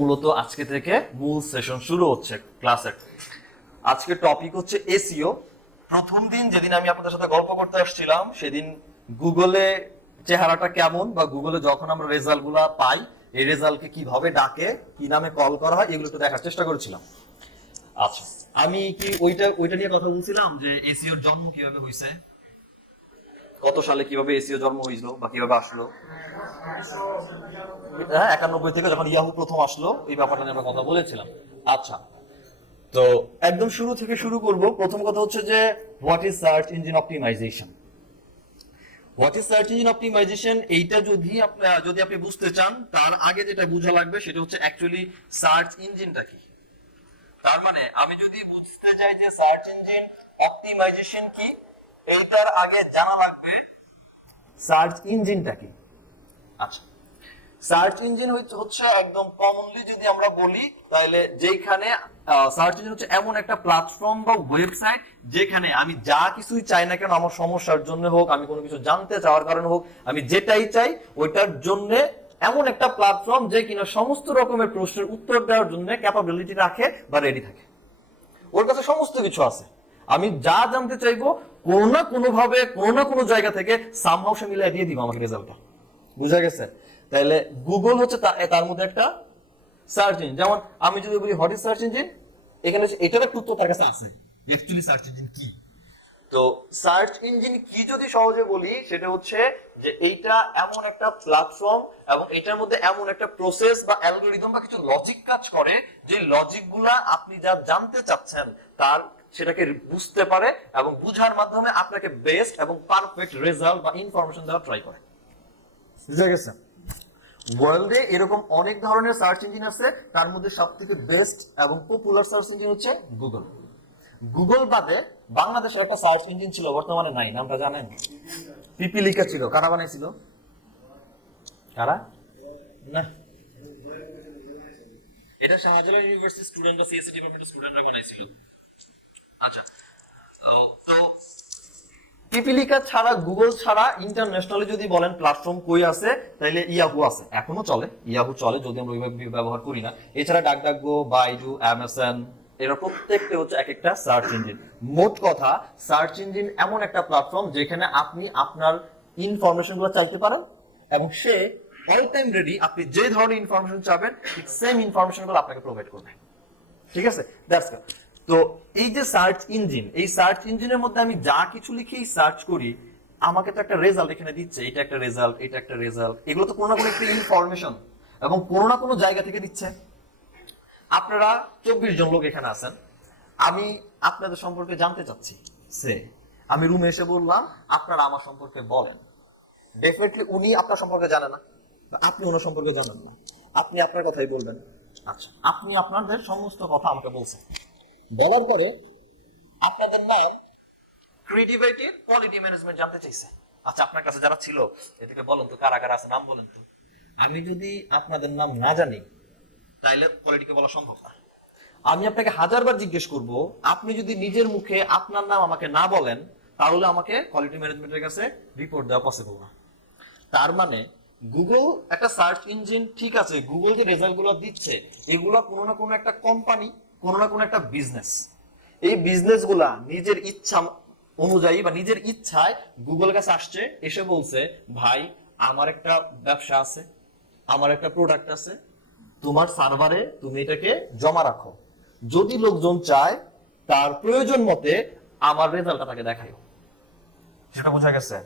মূলত আজকে থেকে মূল সেশন শুরু হচ্ছে ক্লাসের। আজকের টপিক হচ্ছে এসইও। প্রথম দিন যেদিন আমি আপনাদের সাথে গল্প করতে আসছিলাম সেদিন গুগলে চেহারাটা কেমন বা গুগলে যখন আমরা রেজাল্ট গুলা পাই এই রেজাল্টকে কিভাবে ডাকে, কি নামে কল করা হয়, এগুলো একটু দেখার চেষ্টা করেছিলাম। আচ্ছা, আমি কি ওইটা নিয়ে কথা বলছিলাম যে এসইওর জন্ম কিভাবে হয়েছে, কত সালে কিভাবে এসইও জন্ম হয়েছিল বা কিভাবে আসলো। হ্যাঁ, 91 থেকে যখন ইয়াহু প্রথম আসলো এই ব্যাপারটা নিয়ে আমরা কথা বলেছিলাম। আচ্ছা, তো একদম শুরু থেকে শুরু করব। প্রথম কথা হচ্ছে যে what is search engine optimisation. What is search engine optimisation, এইটা যদি আপনি বুঝতে চান তার আগে যেটা বোঝা লাগবে সেটা হচ্ছে অ্যাকচুয়ালি সার্চ ইঞ্জিনটা কি। তার মানে আমি যদি বুঝতে চাই যে সার্চ ইঞ্জিন অপটিমাইজেশন কি, এইটার আগে জানা লাগবে সার্চ ইঞ্জিনটা কি। আচ্ছা, সার্চ ইঞ্জিন হচ্ছে একদম কমনলি যদি আমরা বলি তাহলে যেখানে সার্চ ইঞ্জিন হচ্ছে এমন একটা প্ল্যাটফর্ম বা ওয়েবসাইট যেখানে আমি যা কিছুই চাই না কেন, আমার সমস্যার জন্য হোক, আমি কোনো কিছু জানতে চাওয়ার কারণে হোক, আমি যেটাই চাই ওইটার জন্য এমন একটা প্ল্যাটফর্ম যে কিনা সমস্ত রকমের প্রশ্নের উত্তর দেওয়ার জন্য ক্যাপাবিলিটি রাখে বা রেডি থাকে। ওর কাছে সমস্ত কিছু আছে, আমি যা জানতে চাইবো কোনো না কোনো ভাবে কোনো না কোনো জায়গা থেকে সামহাউ সে মিলিয়ে দিয়ে দিব আমাকে রেজাল্টটা। বুঝা গেছে? তাহলে গুগল হচ্ছে তার মধ্যে একটা সার্চ ইঞ্জিন। যেমন আমি যদি বলি হোয়াট ইজ সার্চ ইঞ্জিন, এখানে এটার একটা উত্তর তার কাছে আছে অ্যাকচুয়ালি সার্চ ইঞ্জিন কি। তো সার্চ ইঞ্জিন কি যদি সহজে বলি সেটা হচ্ছে যে এইটা এমন একটা প্ল্যাটফর্ম এবং এটার মধ্যে এমন একটা প্রসেস বা অ্যালগরিদম বা কিছু লজিক কাজ করে যে লজিক গুলা আপনি যা জানতে চাচ্ছেন তার সেটাকে বুঝতে পারে এবং বুঝার মাধ্যমে আপনাকে বেস্ট এবং পারফেক্ট রেজাল্ট বা ইনফরমেশন দেওয়া ট্রাই করে। বুঝা গেছে? ওয়ার্ল্ডে এরকম অনেক ধরনের সার্চ ইঞ্জিন আছে, তার মধ্যে সবথেকে বেস্ট এবং পপুলার সার্চ ইঞ্জিন হচ্ছে গুগল। গুগল বাদে বাংলাদেশের একটা সার্চ ইঞ্জিন ছিল, বর্তমানে নাই, নামটা জানেন? পিপিলিকা ছিল। কারা বানাইছিল? কারা? না, এটা শাহজালাল ইউনিভার্সিটি স্টুডেন্টরা, সিএসসি ডিপার্টমেন্টের স্টুডেন্টরা বানাইছিল। আচ্ছা, তো পিপিলিকা ছাড়া, গুগল ছাড়া ইন্টারন্যাশনালি যদি বলেন প্ল্যাটফর্ম কই আছে, তাহলে ইয়াহু আছে, এখনো চলে, ইয়াহু চলে যদি আমরা ওইভাবে ব্যবহার করি না। এছাড়া ডাকডাকগো, বাইজু, অ্যামাজন, এরা প্রত্যেকটা হচ্ছে এক একটা সার্চ ইঞ্জিন। মোট কথা সার্চ ইঞ্জিন এমন একটা প্ল্যাটফর্ম যেখানে আপনি আপনার ইনফরমেশন গুলো চাইতে পারেন এবং সে অল টাইম রেডি, আপনি যে ধরনের ইনফরমেশন চাবেন ঠিক সেম ইনফরমেশন গুলো আপনাকে প্রোভাইড করবে। ঠিক আছে? That's it. তো এই যে সার্চ ইঞ্জিন, এই সার্চ ইঞ্জিনের মধ্যে আমি যা কিছু লিখেই সার্চ করি আমাকে তো একটা রেজাল্ট এখানে দিচ্ছে, এটা একটা রেজাল্ট, এটা একটা রেজাল্ট, এগুলো তো কোনো না কোনো একটা ইনফরমেশন এবং কোনো না কোনো জায়গা থেকে দিচ্ছে। আপনারা 24 জন লোক এখানে আছেন, আমি আপনাদের সম্পর্কে জানতে চাচ্ছি, আমি রুমে এসে বললাম আপনারা আমার সম্পর্কে বলেন, ডেফিনেটলি উনি আপনার সম্পর্কে জানেন না, আপনি ওনার সম্পর্কে জানেন না, আপনি আপনার কথাই বলবেন। আচ্ছা, আপনি আপনাদের সমস্ত কথা আমাকে বলছেন, বলার পরে আপনাদের নাম, ক্রিয়েটিভিটি, কোয়ালিটি ম্যানেজমেন্ট জানতে চাইছে। আচ্ছা, আপনার কাছে যারা ছিল এদিকে বলেন তো কারা কারা আছে, নাম বলেন তো। আমি যদি আপনাদের নাম না জানি তাইলে কোয়ালিটিকে বলা সম্ভব না। আমি আপনাকে 1000বার জিজ্ঞেস করব, আপনি যদি নিজের মুখে আপনার নাম আমাকে না বলেন তাহলে আমাকে কোয়ালিটি ম্যানেজমেন্টের কাছে রিপোর্ট দেওয়া পসিবল না। তার মানে গুগল একটা সার্চ ইঞ্জিন, ঠিক আছে, গুগল যে রেজাল্ট গুলো দিচ্ছে এগুলো কোনো না কোনো একটা কোম্পানি, কোনো না কোনো একটা বিজনেস, এই বিজনেস গুলা নিজের ইচ্ছা অনুযায়ী বা নিজের ইচ্ছায় গুগলের কাছে আসছে, এসে বলছে ভাই আমার একটা ব্যবসা আছে, আমার একটা প্রোডাক্ট আছে, তোমার সার্ভারে তুমি এটাকে জমা রাখো, যদি লোকজন চায় তার প্রয়োজন মতে আমার রেজাল্টটা তাকে দেখায়। সেটা বোঝা গেছে?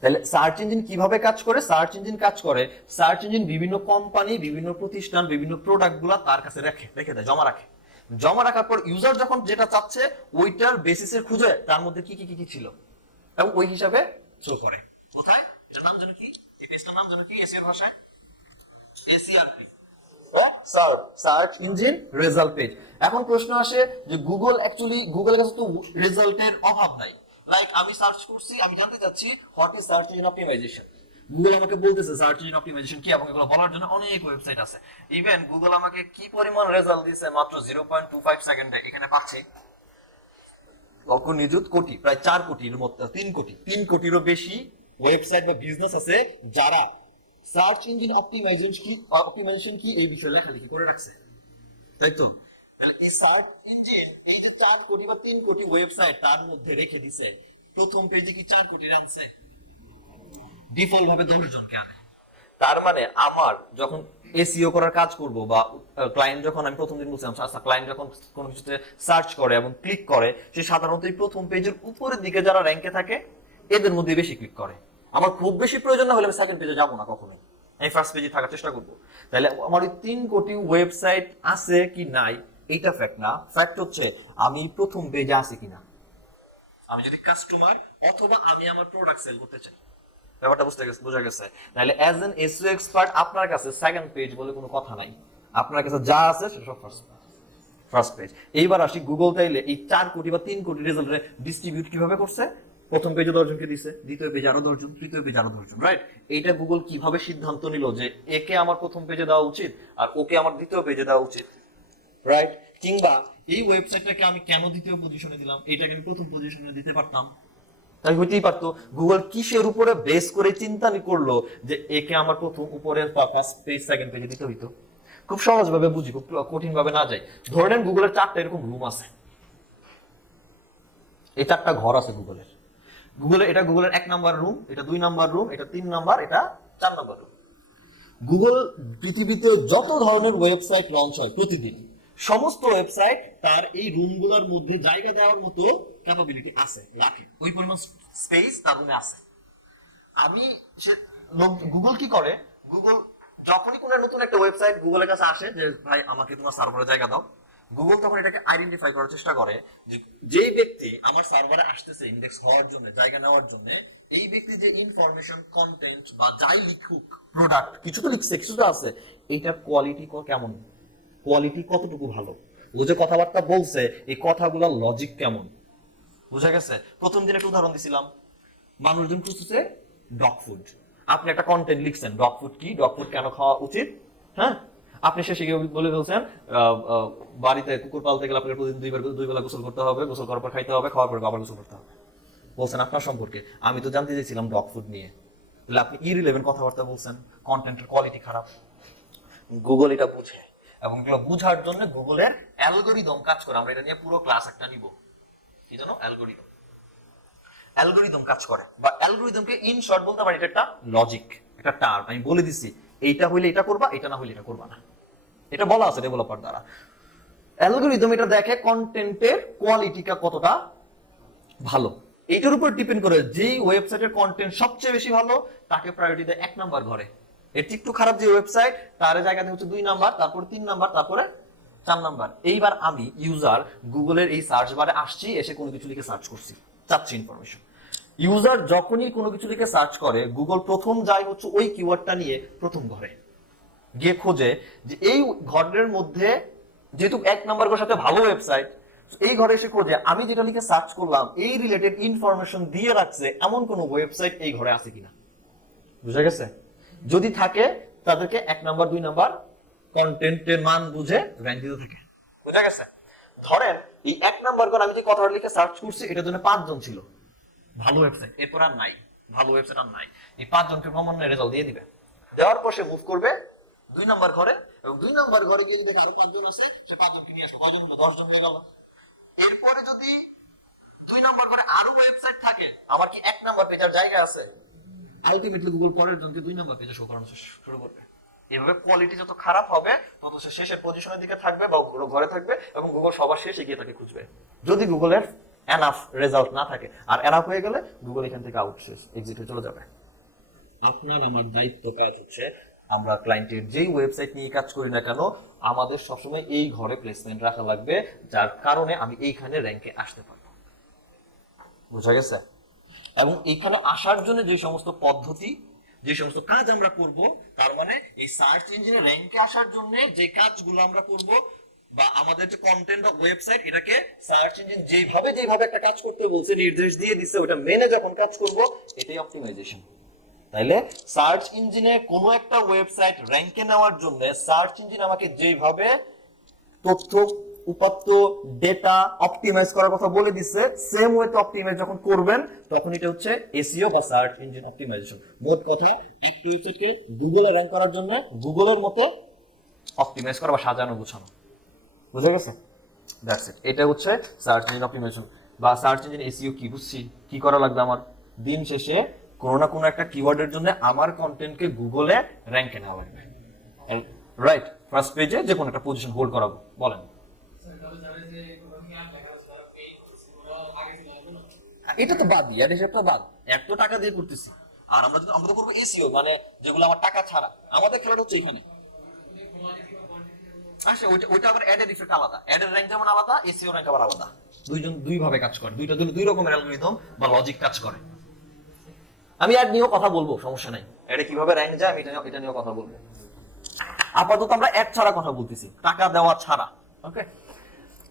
তাহলে সার্চ ইঞ্জিন কিভাবে কাজ করে? সার্চ ইঞ্জিন কাজ করে, সার্চ ইঞ্জিন বিভিন্ন কোম্পানি, বিভিন্ন প্রতিষ্ঠান, বিভিন্ন প্রোডাক্ট গুলা তার কাছে রেখে দেয়, জমা রাখে। জমা রাখার পর ইউজার যখন যেটা চাচ্ছে ওইটার বেসিসে খুঁজে তার মধ্যে কি কি কি কি ছিল এবং ওই হিসাবে শো করে। কোথায়? এটার নাম জানো কি? এই পেজটার নাম জানো কি এসিআর ভাষায়? ACR, search engine result page. এখন প্রশ্ন আসে যে গুগল অ্যাকচুয়ালি, গুগলের কাছে তো রেজাল্টের অভাব নাই। লাইক আমি সার্চ করছি, আমি জানতে চাচ্ছি what is search engine optimisation. Google আমাকে বলতেছে সার্চ ইঞ্জিন অপটিমাইজেশন কি এবং এগুলো বলার জন্য অনেক ওয়েবসাইট আছে। ইভেন গুগল আমাকে কি পরিমাণ রেজাল্ট দিয়েছে মাত্র 0.25 সেকেন্ডে এখানে পাচ্ছি। লক্ষ নিযুত কোটি, প্রায় 4 কোটির মতো, 3 কোটিরও বেশি ওয়েবসাইট বা বিজনেস আছে যারা সার্চ ইঞ্জিন অপটিমাইজেশন কি এই বিষয়ে লেখালেখি করে রাখছে, তাই তো? এই সার্চ ইঞ্জিন এই যে 4 কোটি বা 3 কোটি ওয়েবসাইট তার মধ্যে রেখে দিছে, প্রথম পেজে কি 4 কোটি আনছে? ডিফল্ট ভাবে 10 জনকে আনে। তার মানে আমার যখন এসইও করার কাজ করব বা ক্লায়েন্ট যখন, আমি প্রথম দিন বলছিলাম আচ্ছা, ক্লায়েন্ট যখন কোনো কিছুতে সার্চ করে এবং ক্লিক করে, সে সাধারণত এই প্রথম পেজের উপরের দিকে যারা র্যাঙ্কে থাকে এদের মধ্যে বেশি ক্লিক করে। আমার খুব বেশি প্রয়োজন না হলে আমি সেকেন্ড পেজে যাবো না কখনোই, আমি ফার্স্ট পেজে থাকার চেষ্টা করবো। তাহলে আমার ওই 3 কোটি ওয়েবসাইট আছে কি নাই এইটা ফ্যাক্ট না, ফ্যাক্ট হচ্ছে আমি প্রথম পেজে আছি কিনা, আমি যদি কাস্টমার অথবা আমি আমার প্রোডাক্ট সেল করতে চাই। ব্যাপারটা বোঝা গেছে? তাহলে অ্যাজ এন এসইও এক্সপার্ট আপনার কাছে সেকেন্ড পেজ বলে কোনো কথা নাই, আপনার কাছে যা আছে সেটা সব ফার্স্ট পেজ। এইবার আসি গুগল তাইলে এই 4 কোটি বা 3 কোটি রেজাল্টে ডিস্ট্রিবিউট কিভাবে করছে? প্রথম পেজে 10 জনকে দিছে, দ্বিতীয় পেজে আরো 10 জন, তৃতীয় পেজে আরো 10 জন, রাইট? এইটা গুগল কিভাবে সিদ্ধান্ত নিল যে একে আমার প্রথম পেজে দেওয়া উচিত আর ওকে আমার দ্বিতীয় পেজে দেওয়া উচিত, রাইট? কিংবা এই ওয়েবসাইটটাকে আমি কেন দ্বিতীয় পজিশনে দিলাম, এটাকে আমি প্রথম পজিশনে দিতে পারতাম, তাই হইতেই পারতো। গুগল কিসের উপরে বেস করে চিন্তা করলো যে একে আমার প্রথম উপরের ফার্স্ট পেজ সেকেন্ড পেজে দিতে হইতো? খুব সহজ ভাবে বুঝি, খুব কঠিন ভাবে না যাই। ধরে নেন গুগলের 4টা এরকম রুম আছে, এই 4টা ঘর আছে গুগলের। এটা গুগলের 1 নাম্বার রুম, এটা 2 নাম্বার রুম, এটা 3 নাম্বার, এটা 4 নাম্বার রুম। গুগল পৃথিবীতে যত ধরনের ওয়েবসাইট লঞ্চ হয় প্রতিদিন, সমস্ত ওয়েবসাইট তার এই রুমগুলোর মধ্যে জায়গা দেওয়ার মতো ক্যাপাবিলিটি আছে, রাখে, ওই পরিমাণ স্পেস তার রুমে আছে। গুগল কি করে, গুগল যখনই কোনো নতুন একটা ওয়েবসাইট গুগলের কাছে আসে যে ভাই আমাকে তোমার সার্ভারে জায়গা দাও, গুগল তখন এটাকে আইডেন্টিফাই করার চেষ্টা করে যে যেই ব্যক্তি আমার সার্ভারে আসতেছে ইন্ডেক্স হওয়ার জন্য, জায়গা নেওয়ার জন্য, এই ব্যক্তি যে ইনফরমেশন, কন্টেন্ট বা যাই লিখুক, প্রোডাক্ট কিছু তো লিখছে, কিছু তো আছে, এইটার কোয়ালিটি কেমন, কোয়ালিটি কতটুকু ভালো, ও যে কথাবার্তা বলছে এই কথাগুলোর লজিক কেমন, বুঝা গেছে? প্রথম দিন একটা উদাহরণ দিছিলাম, মানুষজন খুঁজছে ডগ ফুড, আপনি একটা কন্টেন্ট লিখছেন ডগ ফুড কি, ডগ ফুড কেন খাওয়া উচিত, হ্যাঁ? আপনি শেষে গিয়ে বলে ফেলছেন বাড়িতে কুকুর পালতে গেলে আপনাকে প্রতিদিন 2 বেলা গোসল করতে হবে, গোসল করার পর খাইতে হবে, খাওয়ার পর আবার গোসল করতে হবে। বলছেন আপনার সম্পর্কে, আমি তো জানতে চাইছিলাম ডগ ফুড নিয়ে, তাহলে আপনি ইররিলেভেন্ট কথাবার্তা বলছেন, কন্টেন্টের কোয়ালিটি খারাপ। গুগল এটা বুঝে এবং এগুলো বুঝার জন্য গুগলের অ্যালগরিদম কাজ করে। আমরা এটা নিয়ে পুরো ক্লাস একটা নিব, কি জানো? অ্যালগরিদম কাজ করে, বা অ্যালগরিদমকে ইন শর্ট বলতে পারি এটা একটা লজিক, একটা টার্ম। আমি বলে দিছি এইটা হইলে এটা করবা, এটা না হইলে এটা করবা না, এটা বলা আছে ডেভেলপার দ্বারা। অ্যালগরিদম এটা দেখে কন্টেন্টের কোয়ালিটিটা কতটা ভালো, এইটার উপর ডিপেন্ড করে যেই ওয়েবসাইটের কন্টেন্ট সবচেয়ে বেশি ভালো তাকে প্রায়োরিটি দেয় 1 নাম্বার ঘরে। এর একটু খারাপ যে ওয়েবসাইট তার জায়গাতে হচ্ছে 2 নাম্বার, তারপর 3 নাম্বার, তারপরে 4 নাম্বার। এইবার আমি ইউজার গুগলের এই সার্চ বারে আসছি, এসে কোনো কিছু লিখে সার্চ করছি, চাচ্ছি ইনফরমেশন। ইউজার যখনই কোনো কিছু লিখে সার্চ করে গুগল প্রথম যায় হচ্ছে ওই কিওয়ার্ডটা নিয়ে প্রথম ঘরে গিয়ে খোঁজে যে এই ঘরের মধ্যে, যেহেতু 1 নাম্বার ঘরের সাথে ভালো ওয়েবসাইট, এই ঘরে এসে খোঁজে আমি যেটা লিখে সার্চ করলাম এই রিলেটেড ইনফরমেশন দিয়ে রাখছে এমন কোন ওয়েবসাইট এই ঘরে আছে কিনা, বুঝা গেছে? যদি থাকে তাদেরকে 1 নাম্বার 2 নাম্বার কন্টেন্টের মান বুঝে র্যাঙ্ক দিতে থাকে, বুঝা গেছে? ধরেন এই 1 নাম্বার ঘর আমি যে কথাটা লিখে সার্চ করছি এটার জন্য 5 জন ছিল ভালো ওয়েবসাইট, এরপর আর নাই, ভালো ওয়েবসাইট আর নাই। এই 5 জনকে কমন রেজাল্ট দিয়ে দিবে, দেওয়ার পর সে মুভ করবে 2 নাম্বার ঘরে, এবং 2 নাম্বার ঘরে গিয়ে দেখে আরো 5 জন আছে, সে 5 জনকে নিয়ে আসলো, কজন হলো? 10 জন হয়ে গেল। এরপরে যদি 2 নাম্বার ঘরে আরো ওয়েবসাইট থাকে, আমার কি 1 নাম্বার পেজের জায়গা আছে? আলটিমেটলি গুগল পরের জনকে 2 নাম্বার পেজে শো করানো শুরু করবে। এভাবে কোয়ালিটি যত খারাপ হবে তত সে শেষের পজিশনের দিকে থাকবে বা ঘরে থাকবে, এবং গুগল সবার শেষে গিয়ে তাকে খুঁজবে যদি গুগলের এনাফ রেজাল্ট না থাকে। আর এনাফ হয়ে গেলে গুগল এখান থেকে আউট, শেষ, এক্সিটে চলে যাবে। আপনার আমার দায়িত্ব, কাজ হচ্ছে আমরা ক্লায়েন্টের যেই ওয়েবসাইট নিয়ে কাজ করি না কেন আমাদের সবসময় এই ঘরে প্লেসমেন্ট রাখা লাগবে, যার কারণে আমি এইখানে র্যাঙ্কে আসতে পারবো, বুঝা গেছে? এবং এইখানে আসার জন্য যে সমস্ত পদ্ধতি, যে সমস্ত কাজ আমরা করব, তার মানে এই সার্চ ইঞ্জিনে র্যাঙ্কে আসার জন্য যে কাজগুলো আমরা করব, বা আমাদের যে কন্টেন্ট বা ওয়েবসাইট, এটাকে সার্চ ইঞ্জিন যেভাবে একটা কাজ করতে বলছে, নির্দেশ দিয়ে দিচ্ছে, ওটা মেনে যখন কাজ করব, এটাই অপটিমাইজেশন। তাইলে সার্চ ইঞ্জিনে কোনো একটা ওয়েবসাইট র্যাঙ্কে নেওয়ার জন্য সার্চ ইঞ্জিন আমাকে যেভাবে তথ্য উপাত্ত ডেটা অপটিমাইজ করার কথা বলে দিচ্ছে, সেম ওয়েতে অপটিমাইজ যখন করবেন তখন এটা হচ্ছে এসইও বা সার্চ ইঞ্জিন অপটিমাইজেশন। মোট কথা একটা ওয়েবসাইটকে গুগলে র‍্যাঙ্ক করার জন্য গুগলের মতো অপটিমাইজ করা বা সাজানো গোছানো। বুঝে গেছে? That's it. এটা হচ্ছে সার্চ ইঞ্জিন অপটিমাইজেশন বা সার্চ ইঞ্জিন এসইও। কি বুঝছি কি করা লাগবে আমার? দিন শেষে কোনো না কোনো একটা কিওয়ার্ডের জন্য আমার কন্টেন্টকে গুগলে র‍্যাঙ্কে নেওয়া লাগবে, রাইট? ফার্স্ট পেজে যে কোনো একটা পজিশন হোল্ড করাবো। বলেন, এটা তো বাদ দিই, হিসাবটা বাদ। এত টাকা দিয়ে করতেছি আর আমরা যদি আমরা করবো এসইও, মানে যেগুলো আমার টাকা ছাড়া। আমাদের খেলাটা হচ্ছে এখানে। আচ্ছা, ওইটা আবার অ্যাডের ইফেক্ট আলাদা, অ্যাডের র‍্যাঙ্ক যেমন আলাদা, এসইও র‍্যাঙ্ক আবার আলাদা। দুইজন দুই ভাবে কাজ করে, দুই রকমের অ্যালগরিদম বা লজিক কাজ করে। আমি অ্যাড নিয়েও কথা বলবো, সমস্যা নাই। অ্যাডে কিভাবে র‍্যাঙ্ক যায় আমি এটা নিয়েও কথা বলবো। আপাতত আমরা অ্যাড ছাড়া কথা বলতেছি, টাকা দেওয়া ছাড়া। ওকে,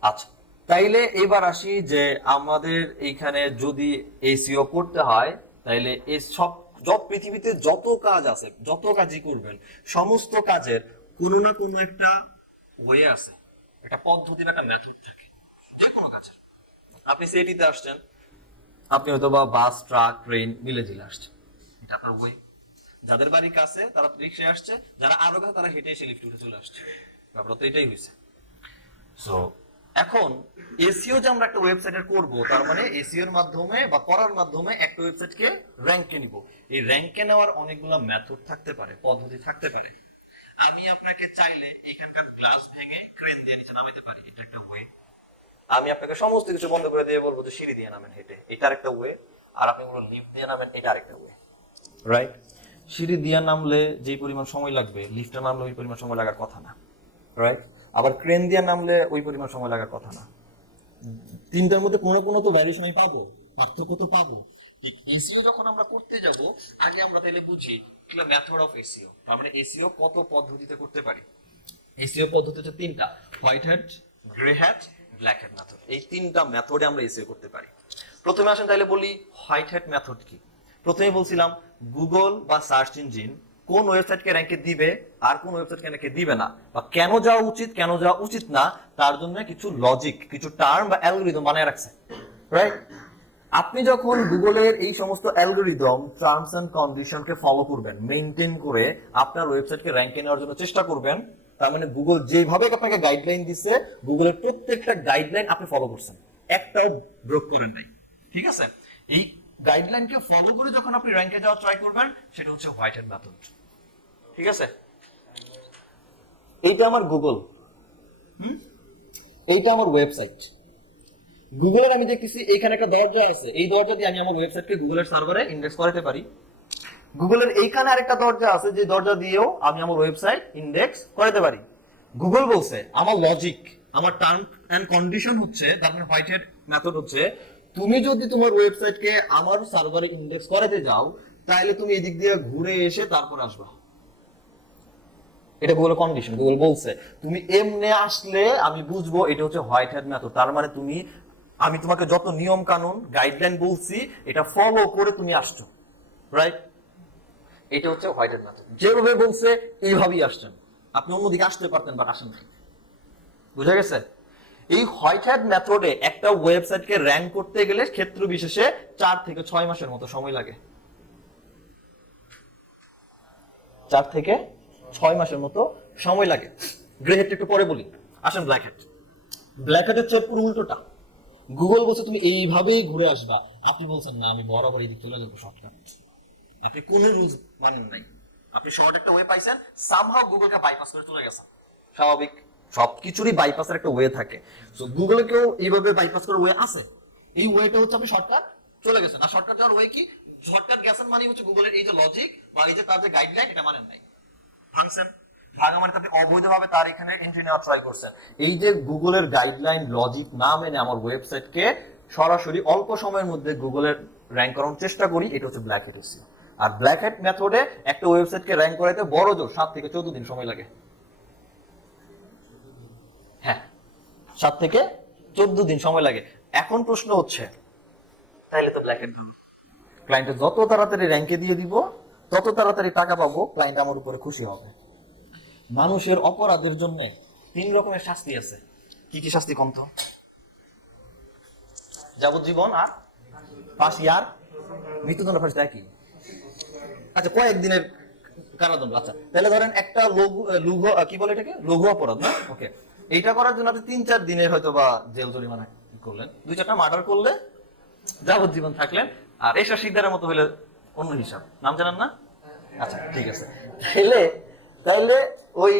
আচ্ছা, তাইলে এবার আসি যে আমাদের এইখানে যদি এসইও করতে হয় তাইলে এই সব পৃথিবীতে যত কাজ আছে, যত কাজই করবেন, সমস্ত কাজের কোনো না কোনো একটা ওয়ে আছে, একটা পদ্ধতি বা একটা মেথড থাকে যে কোনো কাজের। আপনি সিটিতে আসছেন, আপনি হয়তো বা বাস, ট্রাক, ট্রেন মিলে জিলে আসছেন, এটা আপনার ওয়ে। যাদের বাড়ি কাছে তারা রিক্সায় আসছে, যারা আরো কাছে তারা হেঁটে এসে লিফটে উঠে চলে আসছে। ব্যাপার তো এটাই হয়েছে। সো এখন এসইও যে আমরা একটা ওয়েবসাইটের করব, তার মানে এসইও এর মাধ্যমে বা করার মাধ্যমে একটা ওয়েবসাইটকে র‍্যাঙ্কে নিব। এই র‍্যাঙ্কে নেওয়ার অনেকগুলো মেথড থাকতে পারে, পদ্ধতি থাকতে পারে। আমি আপনাকে চাইলে এখানকার গ্লাস ভেঙে ক্রেন দিয়ে নিচে নামাতে পারি, এটা একটা ওয়ে। আমি আপনাকে সমস্ত কিছু বন্ধ করে দিয়ে বলবো যে সিঁড়ি দিয়ে নামেন হেঁটে, এটার একটা ওয়ে। আর আপনি বলবো লিফট দিয়ে নামেন, এটা আরেকটা ওয়ে, রাইট? সিঁড়ি দিয়ে নামলে যে পরিমাণ সময় লাগবে, লিফটে নামলে ওই পরিমাণ সময় লাগার কথা না, রাইট? আবার ক্রেন দিয়ে নামলে ওই পরিমাণ সময় লাগার কথা না। তিনটার মধ্যে কোনো তো ভ্যারিয়েশন আমি পাবো, পার্থক্য তো পাবো। ঠিক এসইও যখন আমরা করতে যাব, আগে আমরা তাহলে বুঝি মেথড অফ এসইও, তার মানে এসইও কত পদ্ধতিতে করতে পারি। এসইও পদ্ধতি হচ্ছে তিনটা: white hat, grey hat, black hat method. এই তিনটা মেথডে আমরা এসইও করতে পারি। প্রথমে আসেন তাহলে বলি হোয়াইট হ্যাট মেথড কি। প্রথমে বলছিলাম গুগল বা সার্চ ইঞ্জিন কোন ওয়েবসাইটকে র‍্যাঙ্কে দিবে আর কোন ওয়েবসাইটকে র‍্যাঙ্কে দিবে না, বা কেন যাওয়া উচিত কেন যাওয়া উচিত না, তার জন্য কিছু লজিক, কিছু টার্ম বা অ্যালগরিদম বানায় রাখছে, রাইট? আপনি যখন গুগলের এই সমস্ত অ্যালগরিদম, টার্মস এন্ড কন্ডিশনকে ফলো করবেন, মেইনটেইন করে আপনার ওয়েবসাইটকে র‍্যাঙ্কে নেওয়ার জন্য চেষ্টা করবেন, তার মানে গুগল যেভাবে আপনাকে গাইডলাইন দিচ্ছে, গুগলের প্রত্যেকটা গাইডলাইন আপনি ফলো করছেন, একটাও ব্রেক করেন নাই। ঠিক আছে? এই গাইডলাইনকে ফলো করে যখন আপনি র‍্যাঙ্কে যাওয়ার ট্রাই করবেন, সেটা হচ্ছে হোয়াইট হ্যাট মেথড। ঠিক আছে? এইটা আমার গুগল, এইটা আমার ওয়েবসাইট। গুগলের আমি দেখতেছি এইখানে একটা দরজা আছে, এই দরজা দিয়ে আমি আমার ওয়েবসাইটকে গুগলের সার্ভারে ইন্ডেক্স করাতে পারি। গুগলের এইখানে আরেকটা দরজা আছে, যে দরজা দিয়েও আমি আমার ওয়েবসাইট ইন্ডেক্স করাতে পারি। গুগল বলছে আমার লজিক, আমার টার্ম এন্ড কন্ডিশন হচ্ছে, তার মানে হোয়াইট হ্যাট মেথড হচ্ছে, তুমি যদি তোমার ওয়েবসাইটকে আমার সার্ভারে ইন্ডেক্স করাতে যাও, তাহলে তুমি এদিক দিয়ে ঘুরে এসে তারপর আসবা। এটা গুগলের কন্ডিশন। গুগল বলছে তুমি এমনে আসলে আমি বুঝবো এটা হচ্ছে হোয়াইট হ্যাট মেথড। তার মানে আমি তোমাকে যত নিয়ম কানুন গাইডলাইন বলছি এটা ফলো করে তুমি আসছো, রাইট? এটা হচ্ছে হোয়াইট হ্যাট মেথড। যেভাবে বলছে এইভাবেই আসছেন, আপনি অন্যদিকে আসতে পারতেন বাট আসেন নাই। বুঝা গেছে? এই হোয়াইট হ্যাট মেথডে একটা ওয়েবসাইটকে র‍্যাঙ্ক করতে গেলে ক্ষেত্র বিশেষে 4 থেকে 6 মাসের মতো সময় লাগে। 4 থেকে 6 মাসের মতো সময় লাগে। গ্রে হ্যাট একটু পরে বলি, আসেন ব্ল্যাক হ্যাট। ব্ল্যাক হ্যাটের চেয়ে পুরো উল্টোটা। গুগল বলছে তুমি এইভাবেই ঘুরে আসবা, আপনি বলছেন না আমি বরাবর এদিকে চলে যাবো শর্টকাট। আপনি কোন রুলস মানেন নাই, আপনি শর্ট একটা ওয়ে পাইছেন, সামহাউ গুগলকে বাইপাস করে চলে গেছেন। স্বাভাবিক, সবকিছুরই বাইপাসের একটা ওয়ে থাকে। সো গুগলকেও এইভাবে বাইপাস করার ওয়ে আছে। এই ওয়েটা হচ্ছে আপনি শর্টকাট চলে গেছেন। আর শর্টকাট যাওয়ার ওয়ে কি? শর্টকাট গেছেন মানে হচ্ছে গুগলের এই যে লজিক বা এই যে তার যে গাইডলাইন, এটা মানেন নাই, ভাঙছেন। ভাঙা মানে আপনি অবৈধভাবে তার এখানে এন্ট্রি নেওয়ার ট্রাই করছেন। এই যে গুগলের গাইডলাইন লজিক না মেনে আমার ওয়েবসাইটকে সরাসরি অল্প সময়ের মধ্যে গুগলের র‍্যাঙ্ক করানোর চেষ্টা করি, এটা হচ্ছে ব্ল্যাক হ্যাট এসইও। আর ব্ল্যাক হ্যাট মেথডে একটা ওয়েবসাইটকে র‍্যাঙ্ক করাইতে বড় জোর 7 থেকে 14 দিন সময় লাগে। হ্যাঁ, 7 থেকে 14 দিন সময় লাগে। এখন প্রশ্ন হচ্ছে তাইলে তো ব্ল্যাক হ্যাট ক্লায়েন্টে যত তাড়াতাড়ি র‍্যাঙ্কে দিয়ে দিব, তত তাড়াতাড়ি টাকা পাবো, ক্লায়েন্ট আমার উপরে খুশি হবে। মানুষের অপরাধের জন্য 3 রকমের শাস্তি আছে। কি কি শাস্তি কম তো? যাবজ্জীবন আর ফাঁসি আর মৃত্যুদণ্ড, ফাঁসি একই। আচ্ছা, কয়েকদিনের কারাদণ্ড। আচ্ছা, তাহলে ধরেন একটা লঘু কি বলে এটাকে, লঘু অপরাধ না? ওকে, এইটা করার জন্য আপনি ৩-৪ দিনের হয়তো বা জেল জরিমানা করলেন, 2-4টা মার্ডার করলে যাবজ্জীবন থাকলেন, আর এসা শিকদারের মতো হলে অন্য হিসাব। নাম জানেন না? আচ্ছা, ঠিক আছে। তাইলে তাইলে ওই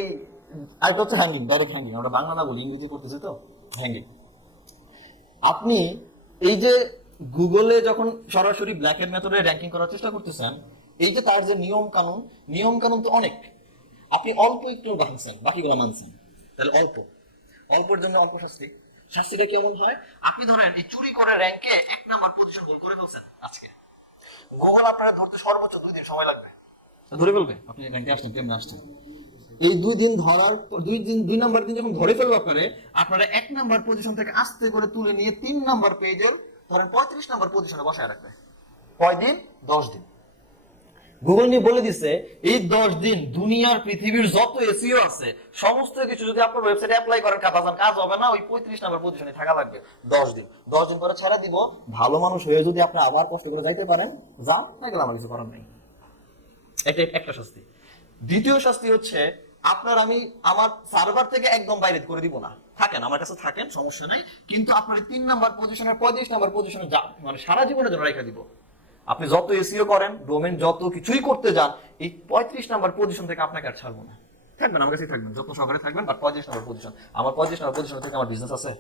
আরেকটা হচ্ছে হ্যাঙ্গিং, ডাইরেক্ট হ্যাঙ্গিং। আমরা বাংলা না বলি, ইংরেজি পড়তেছি তো। হ্যাঙ্গিং, আপনি এই যে গুগলে যখন সরাসরি ব্ল্যাক হেড মেথডে র্যাঙ্কিং করার চেষ্টা করতেছেন, এই যে তার যে নিয়ম কানুন তো অনেক, আপনি অল্প একটু ভাঙছেন, বাকিগুলো মানছেন, তাহলে অল্পের জন্য অল্প শাস্তি। শাস্তিটা কেমন হয়? আপনি ধরেন এই চুরি করে র্যাঙ্কে 1 নাম্বার পজিশন হোল্ড করে ফেলছেন আজকে, গুগল আপনারা ধরতে সর্বোচ্চ 2 দিন সময় লাগবে, ধরে ফেলবে আপনি র্যাঙ্কে আসছেন, কেমনে আসছেন। এই 2 দিন ধরার পর 2 নাম্বার দিন যখন ধরে ফেলবার পরে আপনারা 1 নাম্বার পজিশন থেকে আস্তে করে তুলে নিয়ে 3 নাম্বার পেজের ধরেন 35 নাম্বার পজিশনে বসায় রাখবে। কয় দিন? 10 দিন। গুগল নিয়ে বলে দিচ্ছে এই 10 দিন দুনিয়ার পৃথিবীর যত এসইও আছে সমস্ত কিছু যদি আপনার ওয়েবসাইটে অ্যাপ্লাই করেন, কাজ হবে না, ওই 35 নাম্বার পজিশনে থাকা লাগবে 10 দিন। 10 দিন পরে ছাড়া দিব। ভালো মানুষ হয়ে যদি আপনি আবার কষ্ট করে যাইতে পারেন, যান, না গেলে আমার কিছু করার নেই। এটা একটা শাস্তি। দ্বিতীয় শাস্তি হচ্ছে আপনার আমার সার্ভার থেকে একদম বাইরে করে দিব না, থাকেন আমার কাছে, থাকেন, সমস্যা নাই, কিন্তু আপনার 3 নাম্বার পজিশনে 35 নাম্বার পজিশনে মানে সারা জীবনের জন্য রেখে দিব। আপনি যত এসইও করেন, ডোমেন যত কিছুই করতে যান, এই 35 নাম্বার পজিশন থেকে আপনাকে আর ছাড়বো না, থাকবেন আমার কাছেই থাকবেন, যত সহকারে থাকবেন। আর 35 নাম্বার পজিশন, আমার 35 নাম্বার পজিশন থেকে আমার বিজনেস আছে,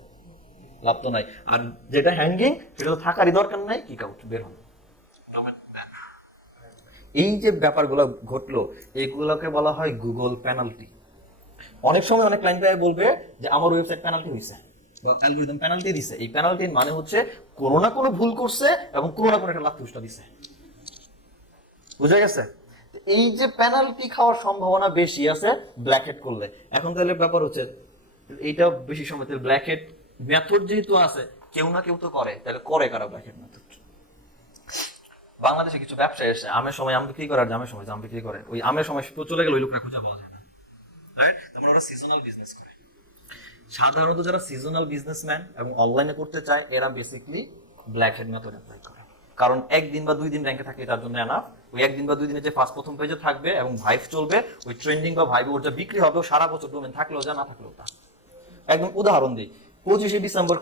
লাভ তো নাই। আর যেটা হ্যাঙ্গিং, সেটা তো থাকারই দরকার নাই, কিক আউট, বের হন। এই যে ব্যাপারগুলো ঘটলো, এইগুলোকে বলা হয় গুগল পেনাল্টি। অনেক সময় অনেক ক্লায়েন্ট বলবে যে আমার ওয়েবসাইট পেনাল্টি হয়েছে, অ্যালগরিদম পেনাল্টি দিছে। এই পেনাল্টির মানে হচ্ছে কোনো না কোনো ভুল করছে এবং কোনো না কোনো একটা লাফুসটা দিছে, বুঝা গেছে? এই যে পেনাল্টি খাওয়ার সম্ভাবনা বেশি আছে ব্ল্যাক হেড করলে। এখন তাহলে ব্যাপার হচ্ছে এইটা বেশি সময় ব্ল্যাক হেড মেথড যেহেতু আছে, কেউ না কেউ তো করে, তাহলে করে কারা ব্ল্যাক হেড মেথড? বাংলাদেশে কিছু ব্যবসায়ী এসে আমের সময় আম বিক্রি করে, আর জামের সময় জাম বিক্রি করে। ওই আমের সময় চলে গেলে ওই লোকরা খুঁজে পাওয়া যায় না, রাইট? তারপরে ওরা সিজনাল বিজনেস করে। সাধারণত যারা সিজনাল বিজনেসম্যান এবং অনলাইনে করতে চায়, এরা basically black hat method apply করে। কারণ 1 দিন বা 2 দিন র্যাঙ্কে থাকলে তার জন্য এনাফ। ওই 1 দিন বা 2 দিনে যে প্রথম পেজে থাকবে এবং ভাইব চলবে, ওই ট্রেন্ডিং বা ভাইবে ওর যা বিক্রি হবে, সারা বছর ডোমেন থাকলেও যা, না থাকলেও তা। একদম উদাহরণ দিই, 25শে ডিসেম্বর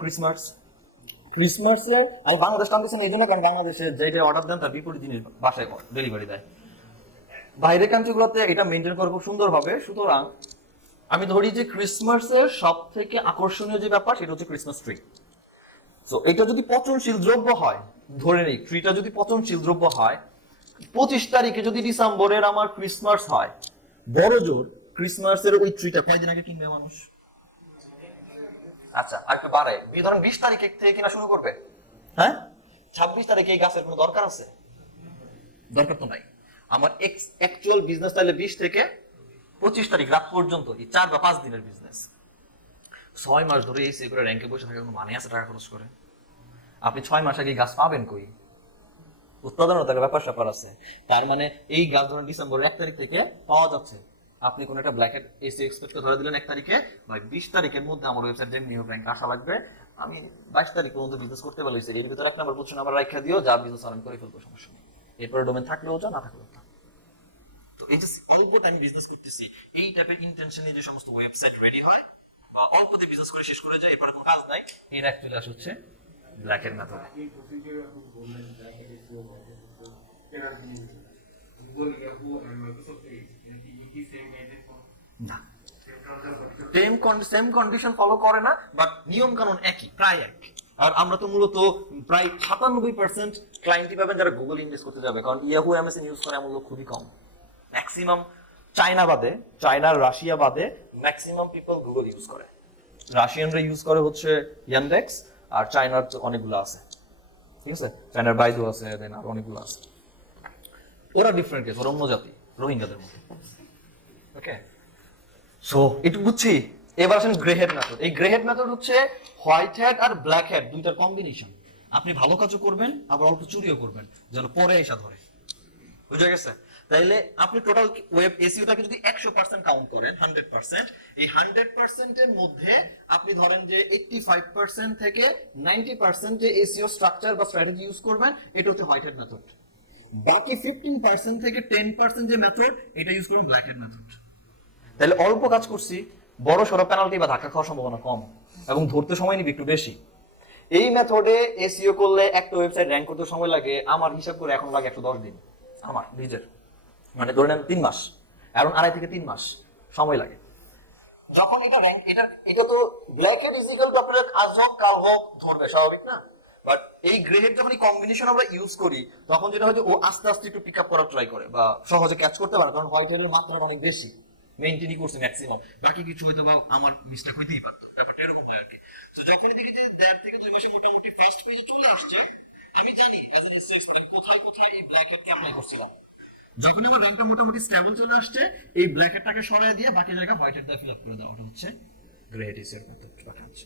ক্রিসমাসে আমি বাংলাদেশ টানতেছি এই জন্য, কারণ বাংলাদেশে যেটা অর্ডার দেন তার বিপরীত জিনিস বাসায় ডেলিভারি দেয়। বাইরের কান্ট্রিগুলোতে এটা মেনটেন করে খুব সুন্দরভাবে। সুতরাং আমি ধরি যে ক্রিসমাসের সব থেকে আকর্ষণীয় যে ব্যাপার, সেটা হচ্ছে ক্রিসমাস ট্রি। তো এটা যদি পচনশীল দ্রব্য হয়, ধরে নেই ট্রিটা যদি পচনশীল দ্রব্য হয়, 25 তারিখে যদি ডিসেম্বরের আমার ক্রিসমাস হয়, বড় জোর ক্রিসমাসের ওই ট্রিটা কয়দিন আগে কিনবে মানুষ? আচ্ছা, আর একটু বাড়ায়, ধরেন 20 তারিখে থেকে কিনা শুরু করবে, হ্যাঁ? 26 তারিখে এই গাছের কোনো দরকার আছে? দরকার তো নাই। আমার অ্যাকচুয়াল বিজনেস তাহলে 20 থেকে 25 তারিখ রাত পর্যন্ত, এই 4 বা 5 দিনের বিজনেস। 6 মাস ধরে এই সেগুলো র্যাঙ্কে বসে থাকার কোনো মানে আছে? টাকা খরচ করে আপনি 6 মাস আগে গাছ পাবেন কই? উৎপাদনতার ব্যাপার আছে। তার মানে এই গাছ ধরেন ডিসেম্বরের 1 তারিখ থেকে পাওয়া যাচ্ছে, আপনি কোন একটা ব্ল্যাক হেড এসি এক্সপেক্ট করে ধরে দিলেন 1 তারিখে, বা 20 তারিখের মধ্যে আমার ওয়েবসাইট যে নিউ ব্যাংক আসা লাগবে, আমি 22 তারিখ পর্যন্ত বিজনেস করতে পারছি, এর ভিতরে 1 নাম্বার পজিশন আবার রাখা দিও, যা বিজনেস রান করে ফেলবো, সমস্যা নেই। এরপরে ডোমেন থাকলেও যা, না থাকলেও তা। তো এই যে অল্প টাইম বিজনেস করতেছি, এই টাইপের ইন্টেনশনে যে সমস্ত ওয়েবসাইট রেডি হয় বা অল্পতে বিজনেস করে শেষ করে যায়, এরপরে কোনো কাজ নাই, এর অ্যাকচুয়ালি আসলে হচ্ছে ব্ল্যাক হেড মেথড। না, সেম কন্ডিশন ফলো করে না, বাট নিয়ম কানুন একই, প্রায় এক। আর আমরা তো মূলত প্রায় 97% ক্লায়েন্টই পাবেন যারা গুগল ইনভেস্ট করতে যাবে, কারণ ইয়াহু এমএসএন ইউজ করে এমন লোক খুবই কম। ম্যাক্সিমাম চায়নার রাশিয়া বাদে ম্যাক্সিমাম পিপল গুগল ইউজ করে। রাশিয়ানরা ইউজ করে হচ্ছে ইয়ানডেক্স, আর চায়নার তো অনেকগুলো আছে, ঠিক আছে, চায়নার বাইদু আছে, দেন আর অনেকগুলো আছে। ওরা ডিফারেন্ট কেস, ওরা অন্য জাতি, রোহিঙ্গাদের মতো। ওকে, সো একটু বুঝছি। এবার আসেন গ্রে হেড মেথড। এই গ্রে হেড মেথড হচ্ছে হোয়াইট হেড আর ব্ল্যাক হেড দুইটার কম্বিনেশন। আপনি ভালো কাজও করবেন, আবার অল্প চুরিও করবেন, যেন পরে এসে ধরে, বুঝে গেছে? তাইলে আপনি টোটাল ওয়েব এসইওটাকে যদি 100% কাউন্ট করেন, 100%, এই 100% এর মধ্যে আপনি ধরেন যে 85% থেকে 90% যে এসইও স্ট্রাকচার বা স্ট্র্যাটেজি ইউজ করবেন, এটা হচ্ছে হোয়াইট হ্যাট মেথড। বাকি 15% থেকে 10% যে মেথড, এটা ইউজ করবেন ব্ল্যাক হ্যাট মেথড। তাহলে অল্প কাজ করছি, বড় সড়ো পেনাল্টি বা ধাক্কা খাওয়ার সম্ভাবনা কম, এবং ধরতে সময় নিবে একটু বেশি। এই মেথডে এসইও করলে একটা ওয়েবসাইট র্যাঙ্ক করতে সময় লাগে আমার হিসাব করে এখন লাগে 110 দিন, আমার নিজের, মানে ধরে নেন 3 মাস, এখন 2.5 থেকে 3 মাস সময় লাগে। যখন এটা র্যাঙ্ক, এটা তো black head is equal two আপনার আজ হোক কাল হোক ধরবে, স্বাভাবিক না? বাট এই গ্রে হেড যখন এই কম্বিনেশন আমরা ইউজ করি, তখন যেটা হয় যে ও আস্তে আস্তে একটু পিক আপ করার ট্রাই করে বা সহজে ক্যাচ করতে পারে, কারণ হোয়াইট হেডের মাত্রাটা অনেক বেশি, মেইনটেইনই করছে ম্যাক্সিমাম, বাকি কিছু হয়তো বা আমার মিস্টেক হইতেই পারতো, ব্যাপারটা এরকম হয় আর কি। তো যখন দেখি যে 1.5 থেকে 2 মাসে মোটামুটি ফার্স্ট পেজে চলে আসছে, আমি জানি অ্যাজ এন এসইও এক্সপার্ট কোথায় কোথায় এই ব্ল্যাক হেডকে অ্যাপ্লাই করছিলাম। যখন আমার র্যাঙ্কটা মোটামুটি স্টেবল চলে আসছে, এই ব্ল্যাক হেডটাকে সরায় দিয়ে বাকি জায়গা হোয়াইট হেড দিয়ে ফিল আপ করে দেওয়া, ওটা হচ্ছে গ্রে হেড এসইও মেথড।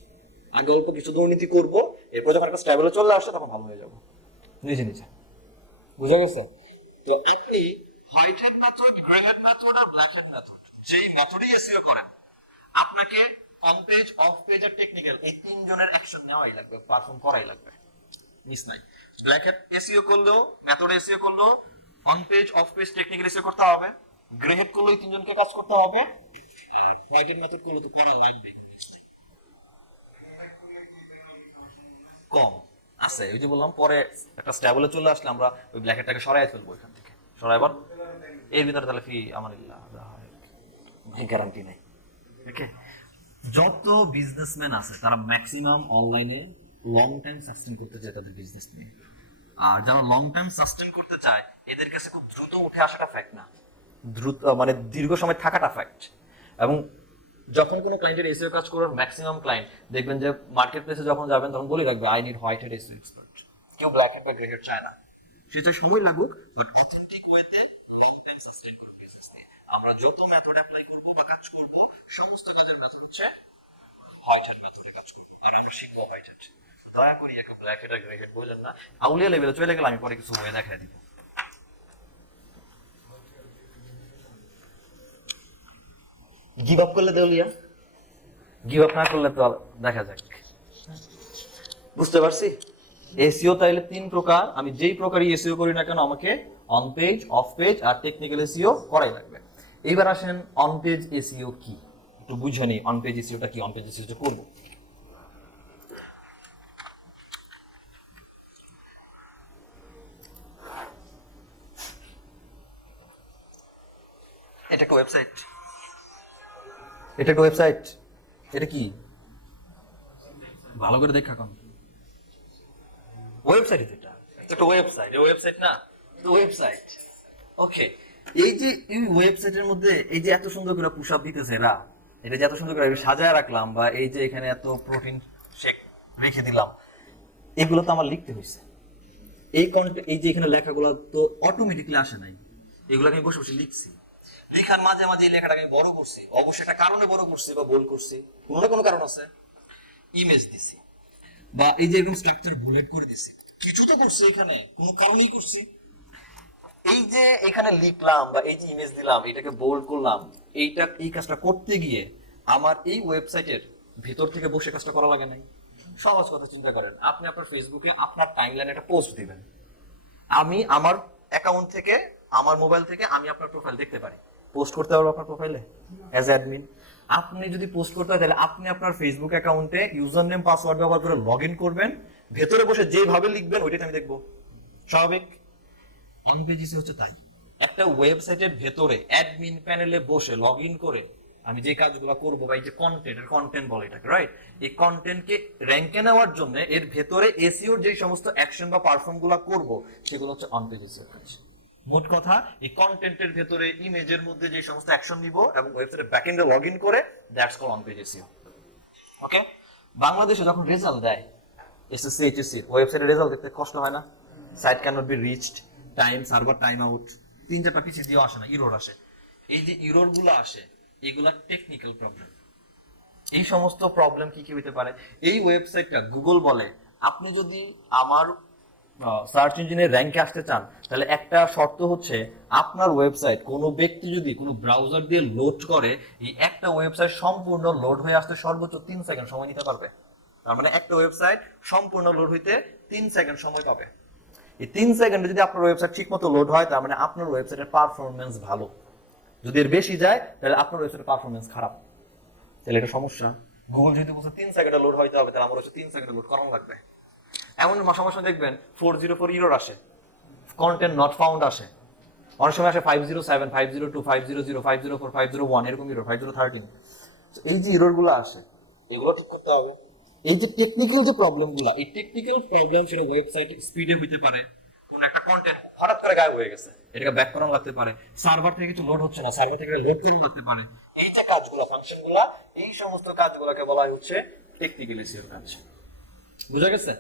আগে অল্প কিছু দুর্নীতি করব, এরপর যখন একটা স্টেবলে চলে আসছে তখন ভালো হয়ে যাব নিজে নিজে। বুঝা গেছে? তো আপনি white hat method, grey hat method আর ব্ল্যাক হেড মেথড যেই মেথডই এসইও করেন, আপনাকে অন পেজ, অফ পেজ আর টেকনিক্যাল এই তিন জনের অ্যাকশন নেওয়াই লাগবে, পারফর্ম করাই লাগবে, মিস নাই। ব্ল্যাক হেড এসইও করলেও, মেথড এসইও করলেও on page, off page, technical SEO করতে হবে, গ্রে হেড করলেও এই তিনজনকে কাজ করতে হবে, আর হোয়াইট হেড মেথড করলে তো করা লাগবে। কম আছে, ওই যে বললাম পরে একটা স্টেবলে চলে আসলে আমরা ওই ব্ল্যাক হেডটাকে সরাই ফেলবো এখান থেকে, সরাইবার এর ভিতরে তাহলে ফি আমার গ্যারান্টি নেই। ওকে, যত বিজনেসম্যান আছে তারা ম্যাক্সিমাম অনলাইনে লং টাইম সাস্টেইন করতে চায় তাদের বিজনেস নিয়ে, আর যারা লং টাইম সাস্টেইন করতে চায় এদের কাছে খুব দ্রুত উঠে আসাটা ফ্যাক্ট না, দ্রুত মানে দীর্ঘ সময় থাকাটা ফ্যাক্ট। এবং যখন কোনো ক্লায়েন্টের এসইও কাজ করার ম্যাক্সিমাম ক্লায়েন্ট দেখবেন যে মার্কেট প্লেসে যখন যাবেন তখন বলে রাখবে I need white head SEO expert, কেউ ব্ল্যাক হেড বা গ্রে হেড চায় না। সেটা সময় লাগুক, বাট অথেন্টিক ওয়েতে লং টাইম সাস্টেইন করবে বিজনেস নিয়ে। আমরা যত মেথড অ্যাপ্লাই করব বা কাজ করব, সমস্ত কাজের মেথড হচ্ছে হোয়াইট হেড মেথডে কাজ করব, আর আমরা শিখবো হোয়াইট হেড। দয়া করে একা ব্ল্যাক হেড আর গ্রে হেড বললেন না, আউলিয়া লেভেলে চলে গেলে আমি পরে কিছু হয়ে দেখাই দিব। গিভ আপ করলে দেউলিয়া, গিভ আপ না করলে তো দেখা যাক। বুঝতে পারছি? এসইও তাইলে 3 প্রকার, আমি যেই প্রকারই এসইও করি না কেন আমাকে অন পেজ, অফ পেজ আর টেকনিক্যাল এসইও করাই লাগবে। এইবার আসেন অন পেজ এসইও কি, একটু বুঝে নিই অন পেজ এসইওটা কি, অন পেজ এসইওটা করব। এটা একটা ওয়েবসাইট, এটা একটা ওয়েবসাইট, এটা কি ভালো করে দেখা কোন ওয়েবসাইট? এটা একটা ওয়েবসাইট, এই ওয়েবসাইট না তো ওয়েবসাইট। ওকে, এই যে এই ওয়েবসাইটের মধ্যে এই যে এত সুন্দর করে পুশ আপ দিতেছে এরা, এটা যে এত সুন্দর করে সাজায় রাখলাম, বা এই যে এখানে এত প্রোটিন শেক রেখে দিলাম, এগুলো তো আমার লিখতে হয়েছে। এই কন্টেন্ট, এই যে এখানে লেখাগুলো তো অটোমেটিক্যালি আসে নাই, এগুলো আমি বসে বসে লিখছি। লেখার মাঝে মাঝে এই লেখাটাকে আমি বড় করছি, অবশ্যই একটা কারণে বড় করছি বা বোল্ড করছি, কোনো না কোনো কারণ আছে। ইমেজ দিছি, বা এই যে এরকম স্ট্রাকচার বুলেট করে দিছি, কিছু তো করছি এখানে, কোনো কারণেই করছি। এই যে এখানে লিখলাম বা এই যে ইমেজ দিলাম, এটাকে বোল্ড করলাম, এইটা এই কাজটা করতে গিয়ে আমার এই ওয়েবসাইটের ভিতর থেকে বসে কাজটা করা লাগে নাই। সহজ কথা চিন্তা করেন, আপনি আপনার ফেসবুকে আপনার টাইমলাইনে একটা পোস্ট দিবেন, আমি আমার অ্যাকাউন্ট থেকে, আমার মোবাইল থেকে আমি আপনার প্রোফাইল দেখতে পারি, পোস্ট করতে পারবো আপনার প্রোফাইলে অ্যাজ অ্যাডমিন। আপনি যদি পোস্ট করতে হয় তাহলে আপনি আপনার ফেসবুক অ্যাকাউন্টে ইউজার নেম পাসওয়ার্ড ব্যবহার করে লগ ইন করবেন, ভেতরে বসে যেভাবে লিখবেন ওইটাই আমি দেখবো, স্বাভাবিক। অন পেজে হচ্ছে তাই, একটা ওয়েবসাইটের ভেতরে অ্যাডমিন প্যানেলে বসে লগ ইন করে আমি যে কাজগুলো করবো, বা এই যে কন্টেন্ট বলে এটাকে, রাইট? এই কন্টেন্টকে র্যাঙ্কে নেওয়ার জন্য এর ভেতরে এসইওর যে সমস্ত অ্যাকশন বা পারফর্ম গুলো করবো, সেগুলো হচ্ছে অন পেজ এসইওর কাজ। মোট কথা, এই কন্টেন্টের ভেতরে ইমেজের মধ্যে যে সমস্ত অ্যাকশন নিব এবং ওয়েবসাইটের ব্যাকএন্ডে লগ ইন করে, that's called on page SEO. Okay, বাংলাদেশে যখন রেজাল্ট দেয় এসএসসি এইচএসসি, ওয়েবসাইটে রেজাল্ট দেখতে কষ্ট হয় না? Site can not be reached, time, server time out, 3-4টা পিছিয়ে দিয়েও আসে না, ইরর আসে। এই যে ইরর গুলো আসে, এগুলা টেকনিক্যাল প্রবলেম। এই সমস্ত প্রবলেম কি কি হইতে পারে? এই ওয়েবসাইটটা গুগল বলে আপনি যদি আমার সার্চ ইঞ্জিনে র্যাঙ্কে আসতে চান, তাহলে একটা শর্ত হচ্ছে আপনার ওয়েবসাইট কোনো ব্যক্তি যদি কোনো ব্রাউজার দিয়ে লোড করে, এই একটা ওয়েবসাইট সম্পূর্ণ লোড হয়ে আসতে সর্বোচ্চ 3 সেকেন্ড সময় নিতে পারবে। তার মানে একটা ওয়েবসাইট সম্পূর্ণ লোড হইতে 3 সেকেন্ড সময় পাবে। এই 3 সেকেন্ডে যদি আপনার ওয়েবসাইট ঠিকমতো লোড হয়, তার মানে আপনার ওয়েবসাইটের পারফরমেন্স ভালো। যদি এর বেশি যায় তাহলে আপনার ওয়েবসাইটের পারফরমেন্স খারাপ, তাহলে এটা সমস্যা। গুগল যদি বলছে 3 সেকেন্ডে লোড হইতে হবে, তাহলে আমার হচ্ছে 3 সেকেন্ডে লোড করানো লাগবে। এমন সমস্যা দেখবেন 404 এরর আসে, কন্টেন্ট নট ফাউন্ড আসে, অনেক সময় আসে 507, 502, 500, 504, 501 এরকম এরর, 513। এই যে এরর গুলো আসে, এগুলো ঠিক করতে হবে। এই যে টেকনিক্যাল যে প্রবলেম গুলা, এই টেকনিক্যাল প্রবলেম সেটা ওয়েবসাইট স্পিডে হইতে পারে, কোন একটা কন্টেন্ট হঠাৎ করে গায়েব হয়ে গেছে, এটাকে ব্যাক করানো লাগতে পারে, সার্ভার থেকে কিছু লোড হচ্ছে না, সার্ভার থেকে লোড করানো লাগতে পারে। এই যে কাজগুলো, ফাংশন গুলা, এই সমস্ত কাজগুলোকে বলা হয় হচ্ছে টেকনিক্যাল এসইও কাজ। বুঝা গেছে?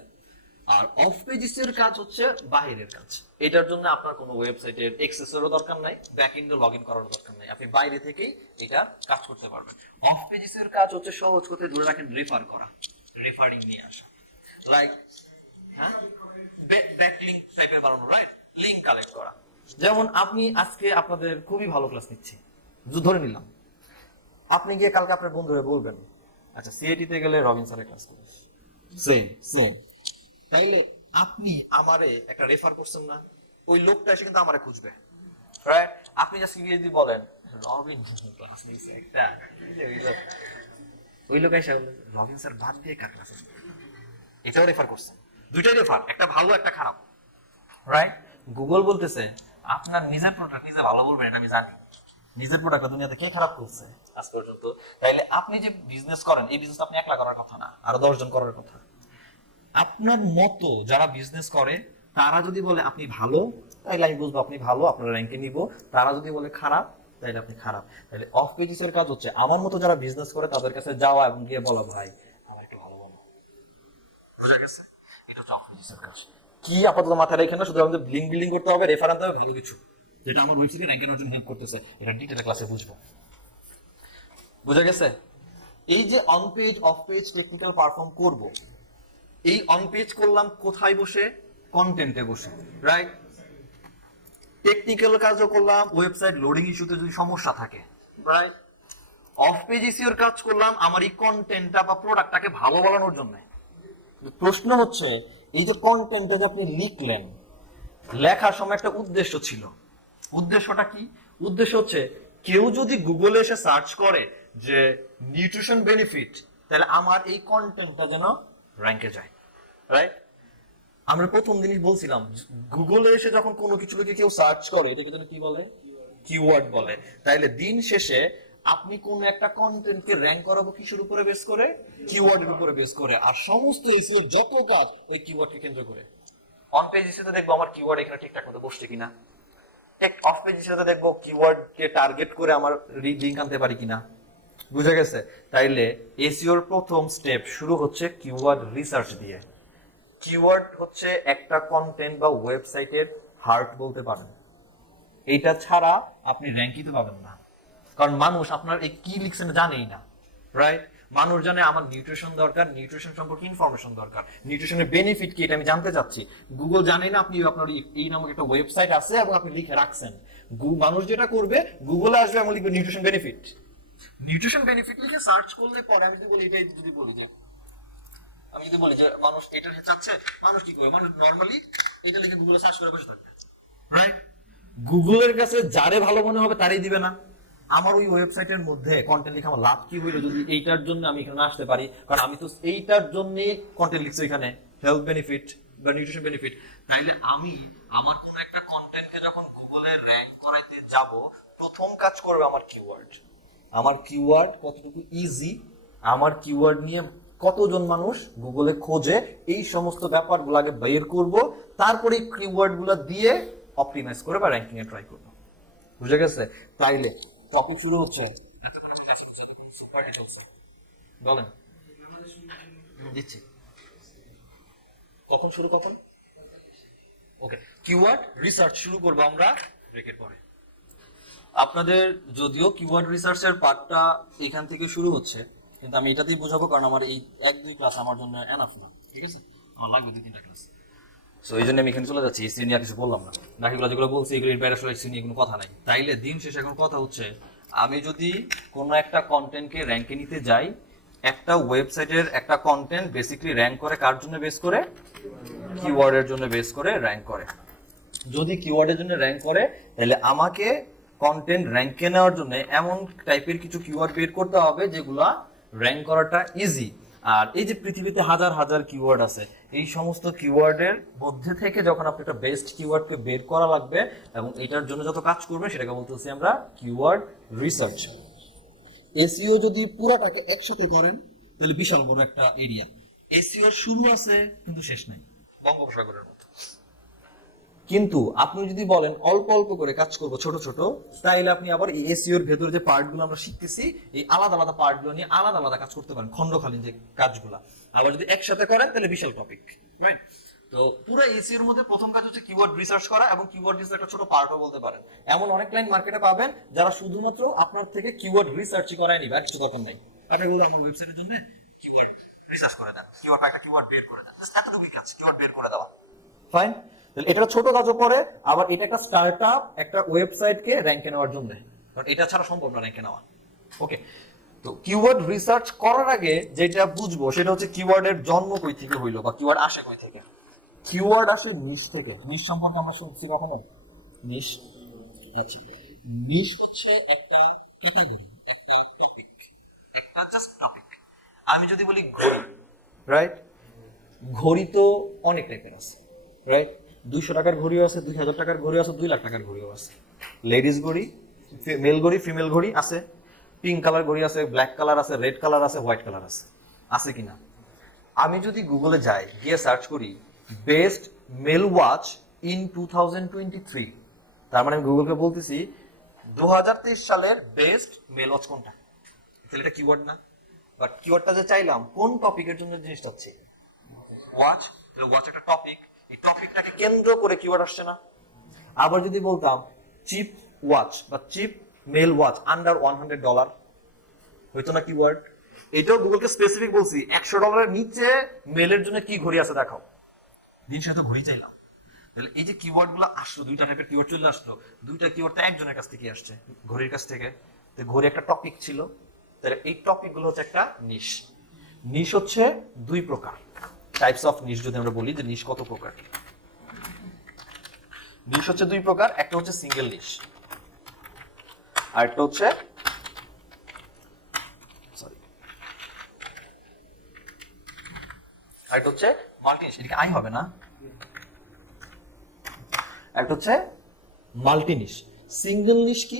আর অফ পেজ এর কাজ হচ্ছে বাহিরের কাজ। এটার জন্য আপনার কোনো ওয়েবসাইটের অ্যাক্সেসেরও দরকার নাই, ব্যাকএন্ডে লগইন করারও দরকার নাই, আপনি বাইরে থেকেই এটা কাজ করতে পারবেন। অফ পেজ এর কাজ হচ্ছে সহজ করতে ধরে রাখেন রেফার করা, রেফারিং নিয়ে আসা, লাইক ব্যাকলিংক টাইপের বানানো, রাইট, লিংক কালেক্ট করা। যেমন আপনি আজকে আপনাদের খুবই ভালো ক্লাস নিচ্ছি, ধরে নিলাম আপনি গিয়ে কালকে আপনার বন্ধুরা বলবেন, আচ্ছা সিআইটি তে গেলে রবিন স্যারের ক্লাস করিস, সেম সেম। তাইলে আপনি আমারে একটা রেফার করছেন না, ওই লোকটা এসে কিন্তু আমারে খুঁজবে, রাইট? আপনি জাস্ট যদি বলেন রবিন ক্লাস নিছে একটা, ওই লোক এসে রবিন স্যার বাদ দিয়ে কার ক্লাস আছে, এটাও রেফার করছেন। দুইটাই রেফার, একটা ভালো একটা খারাপ, রাইট? গুগল বলতেছে আপনার নিজের প্রোডাক্ট নিজে ভালো বলবেন, এটা আমি জানি, নিজের প্রোডাক্ট দুনিয়াতে কে খারাপ করছে আজ পর্যন্ত। তাইলে আপনি যে বিজনেস করেন, এই বিজনেস আপনি একলা করার কথা না, আরো 10 জন করার কথা। আপনার মতো যারা বিজনেস করে তারা যদি বলে আপনি ভালো, তাইলে আমি বুঝবো আপনি ভালো, আপনার র্যাঙ্কে নিব। তারা যদি বলে খারাপ, তাইলে আপনি খারাপ। তাইলে অফ পেজেস এর কাজ হচ্ছে আমার মতো যারা বিজনেস করে তাদের কাছে যাওয়া এবং গিয়ে বলা, ভাই আমার একটু ভালো বানো। বুঝা গেছে? এটা হচ্ছে অফ পেজেস এর কাজ। কি আপাতত মাথায় রেখে না, শুধু আমাদের লিংক বিল্ডিং করতে হবে, রেফার আনতে হবে, ভালো কিছু যেটা আমার ওয়েবসাইটে র্যাঙ্কের জন্য হেল্প করতেছে, এটা ডিটেইল ক্লাসে বুঝবো। বুঝা গেছে? এই যে on page off page technical perform করব, এই অন পেজ করলাম কোথায় বসে? কন্টেন্টে বসে, রাইট? টেকনিক্যাল কাজও করলাম ওয়েবসাইট লোডিং ইস্যুতে যদি সমস্যা থাকে, রাইট? অফ পেজ এসইওর কাজ করলাম আমার এই কন্টেন্টটা বা প্রোডাক্টটাকে ভালো বানানোর জন্য। প্রশ্ন হচ্ছে এই যে কন্টেন্টটা যে আপনি লিখলেন, লেখার সময় একটা উদ্দেশ্য ছিল, উদ্দেশ্যটা কি? উদ্দেশ্য হচ্ছে কেউ যদি গুগলে এসে সার্চ করে যে নিউট্রিশন বেনিফিট, তাহলে আমার এই কন্টেন্টটা যেন র্যাঙ্কে যায়, রাইট? আমরা প্রথম জিনিস বলছিলাম গুগলে এসে যখন কোনো কিছু লিখে কেউ সার্চ করে এটাকে যেন কি বলে? কিওয়ার্ড বলে। তাইলে দিন শেষে আপনি কোন একটা কন্টেন্টকে র‍্যাঙ্ক করাবো কিসের উপরে বেস করে? কিওয়ার্ডের উপরে বেস করে। আর সমস্ত এসইও যত কাজ ওই কিওয়ার্ডকে কেন্দ্র করে। অন পেজ এসইওতে দেখবো আমার কিওয়ার্ড এখানে ঠিকঠাক মতো বসছে কিনা, ঠিক অফ পেজ এসইওতে দেখবো কিওয়ার্ডকে টার্গেট করে আমার লিংক আনতে পারি কিনা। বুঝা গেছে? তাইলে এসইওর প্রথম স্টেপ শুরু হচ্ছে কিওয়ার্ড রিসার্চ দিয়ে। কিওয়ার্ড হচ্ছে একটা কন্টেন্ট বা ওয়েবসাইটের হার্ট বলতে পারেন। এটা ছাড়া আপনি র্যাঙ্কিতে পাবেন না, কারণ মানুষ আপনার এই কি লিখছেন জানেই না, রাইট? মানুষ জানে আমার নিউট্রিশন দরকার, নিউট্রিশন সম্পর্কে ইনফরমেশন দরকার, নিউট্রিশনের বেনিফিট কি এটা আমি জানতে চাচ্ছি। গুগল জানে না আপনি আপনার এই নামক একটা ওয়েবসাইট আছে এবং আপনি লিখে রাখছেন। মানুষ যেটা করবে গুগলে আসবে এবং লিখবে নিউট্রিশন বেনিফিট। নিউট্রিশন বেনিফিট লিখে সার্চ করলে পরে আমি যদি বলি এটাই যদি বলি যে মানুষ এটা চাচ্ছে, মানুষ কি করবে? মানুষ নরমালি এটা লিখে গুগলে সার্চ করে বসে থাকবে, রাইট? গুগলের কাছে যারে ভালো মনে হবে তারই দিবে না। আমার ওই ওয়েবসাইটের মধ্যে কন্টেন্ট লিখে আমার লাভ কি হইলো যদি এইটার জন্য আমি এখানে আসতে পারি? কারণ আমি তো এইটার জন্য কন্টেন্ট লিখছি এখানে, হেলথ বেনিফিট বা নিউট্রিশন বেনিফিট। তাইলে আমি আমার কোন একটা কন্টেন্টকে যখন গুগলে র‍্যাঙ্ক করাইতে যাব, প্রথম কাজ করবে আমার কিওয়ার্ড। আমার কিওয়ার্ড কতটুকু ইজি, আমার কিওয়ার্ড নিয়ে কতজন মানুষ গুগলে খোঁজে, এই সমস্ত ব্যাপারগুলো আগে বের করব, তারপরে এই কিওয়ার্ডগুলো দিয়ে অপটিমাইজ করে বা র‍্যাঙ্কিং এ ট্রাই করব। বুঝে গেছে? তাইলে টপিক শুরু হচ্ছে, বলেন দিচ্ছি কখন শুরু, কখন? ওকে, কিওয়ার্ড রিসার্চ শুরু করব আমরা ব্রেকের পরে। আপনাদের যদিও কিওয়ার্ড রিসার্চের পার্টটা এখান থেকে শুরু হচ্ছে, কিন্তু আমি এটাতেই বোঝাবো কারণ আমার এই 1-2 ক্লাস আমার জন্য এনাফ না, ঠিক আছে? আমার লাগবে 2-3টা ক্লাস। সো এই জন্য আমি এখানে চলে যাচ্ছি, এসিও নিয়ে আর কিছু বললাম না। বাকিগুলো যেগুলো বলছি এগুলো এর বাইরে আসলে এসিও নিয়ে কোনো কথা নাই। তাইলে দিন শেষে এখন কথা হচ্ছে, আমি যদি কোনো একটা কন্টেন্টকে র্যাঙ্কে নিতে যাই, একটা ওয়েবসাইটের একটা কন্টেন্ট বেসিক্যালি র্যাঙ্ক করে কার জন্য বেস করে? কিওয়ার্ডের জন্য বেস করে র্যাঙ্ক করে। যদি কিওয়ার্ডের জন্য র্যাঙ্ক করে তাহলে আমাকে কন্টেন্ট র্যাঙ্কে নেওয়ার জন্য এমন টাইপের কিছু কিওয়ার্ড বের করতে হবে যেগুলা র্যাঙ্ক করাটা ইজি। আর এই যে পৃথিবীতে হাজার হাজার কিওয়ার্ড আছে, এই সমস্ত কিওয়ার্ডের মধ্যে থেকে যখন আপনি একটা বেস্ট কিওয়ার্ডকে বের করা লাগবে এবং এটার জন্য যত কাজ করবে সেটাকে বলতেছি আমরা কিওয়ার্ড রিসার্চ। এসইও যদি পুরাটাকে একসাথে করেন তাহলে বিশাল বড় একটা এরিয়া। এসইওর শুরু আছে কিন্তু শেষ নাই, বঙ্গোপসাগরের মতো। কিন্তু আপনি যদি বলেন অল্প অল্প করে কাজ করব ছোট ছোট, তাইলে আপনি আবার এই এসইওর ভেতরে যে পার্টগুলো আমরা শিখতেছি এই আলাদা আলাদা পার্টগুলো নিয়ে আলাদা আলাদা কাজ করতে পারেন, খণ্ডকালীন যে কাজগুলো। আবার যদি একসাথে করেন তাহলে বিশাল টপিক, রাইট? তো পুরো এসইওর মধ্যে প্রথম কাজ হচ্ছে কিওয়ার্ড রিসার্চ করা, এবং কিওয়ার্ড রিসার্চ একটা ছোট পার্টও বলতে পারেন। এমন অনেক ক্লায়েন্ট মার্কেটে পাবেন যারা শুধুমাত্র আপনার থেকে কিওয়ার্ড রিসার্চই করায় নিবে, আর কিছু দরকার নাই। আপনি বলুন আমার ওয়েবসাইটের জন্য কিওয়ার্ড রিসার্চ করে দেন, কিওয়ার্ড একটা কিওয়ার্ড বের করে দেন, জাস্ট এতটুকুই কাজ, কিওয়ার্ড বের করে দেওয়া, ফাইন। তাহলে এটা ছোট কাজও পড়ে। আবার এটা একটা স্টার্টআপ একটা ওয়েবসাইটকে র্যাঙ্কে নেওয়ার জন্য, কারণ এটা ছাড়া সম্ভব না র্যাঙ্কে নেওয়া। ওকে, তো কিওয়ার্ড রিসার্চ করার আগে যেটা বুঝবো সেটা হচ্ছে কিওয়ার্ডের জন্ম কই থেকে হইলো বা কিওয়ার্ড আসে কই থেকে। কিওয়ার্ড আসে নিশ থেকে। নিশ সম্পর্কে আমরা শুনছি কখনো? নিশ, আচ্ছা, নিশ হচ্ছে একটা ক্যাটাগরি, একটা টপিক, একটা জাস্ট টপিক। আমি যদি বলি ঘড়ি, রাইট? ঘড়ি তো অনেক টাইপের আছে, রাইট? 200 টাকার ঘড়িও আছে, 2000 টাকার ঘড়িও আছে, 2 লাখ টাকার ঘড়িও আছে। লেডিস ঘড়ি, মেল ঘড়ি, ফিমেল ঘড়ি আছে, পিঙ্ক কালার ঘড়ি আছে, ব্ল্যাক কালার আছে, রেড কালার আছে, হোয়াইট কালার আছে, আছে কিনা? আমি যদি গুগলে যাই, গিয়ে সার্চ করি বেস্ট মেল ওয়াচ ইন 2023, তার মানে আমি গুগলকে বলতেছি 2023 সালের বেস্ট মেল ওয়াচ কোনটা। তাহলে এটা কিওয়ার্ড না? বাট কিওয়ার্ডটা যে চাইলাম কোন টপিকের জন্য জিনিস চাচ্ছি? ওয়াচ। তাহলে ওয়াচ একটা টপিক, এই টপিকটাকে কেন্দ্র করে কিওয়ার্ড আসছে না? আবার যদি বলতাম চিপ ওয়াচ বা চিপ মেল ওয়াচ আন্ডার $100, হইতো না কিওয়ার্ড? এটাও গুগলকে স্পেসিফিক বলছি $100 নিচে মেলের জন্য কি ঘড়ি আছে দেখাও, দিন সাথে ঘড়ি চাইলাম। তাহলে এই যে কিওয়ার্ড গুলো আসলো, দুইটা টাইপের কিওয়ার্ড চলে আসলো, দুইটা কিওয়ার্ড তো একজনের কাছ থেকে আসছে, ঘড়ির কাছ থেকে। তো ঘড়ি একটা টপিক ছিল, তাহলে এই টপিক গুলো হচ্ছে একটা নিশ। নিশ হচ্ছে দুই প্রকার, টাইপস অফ নিশ। যদি আমরা বলি যে নিশ কত প্রকার, নিশ হচ্ছে দুই প্রকার। একটা হচ্ছে সিঙ্গেল নিশ, আর একটা হচ্ছে আরেকটা হচ্ছে মাল্টি নিশ। এদিকে আই হবে না, একটা হচ্ছে মাল্টি নিশ। সিঙ্গেল নিশ কি?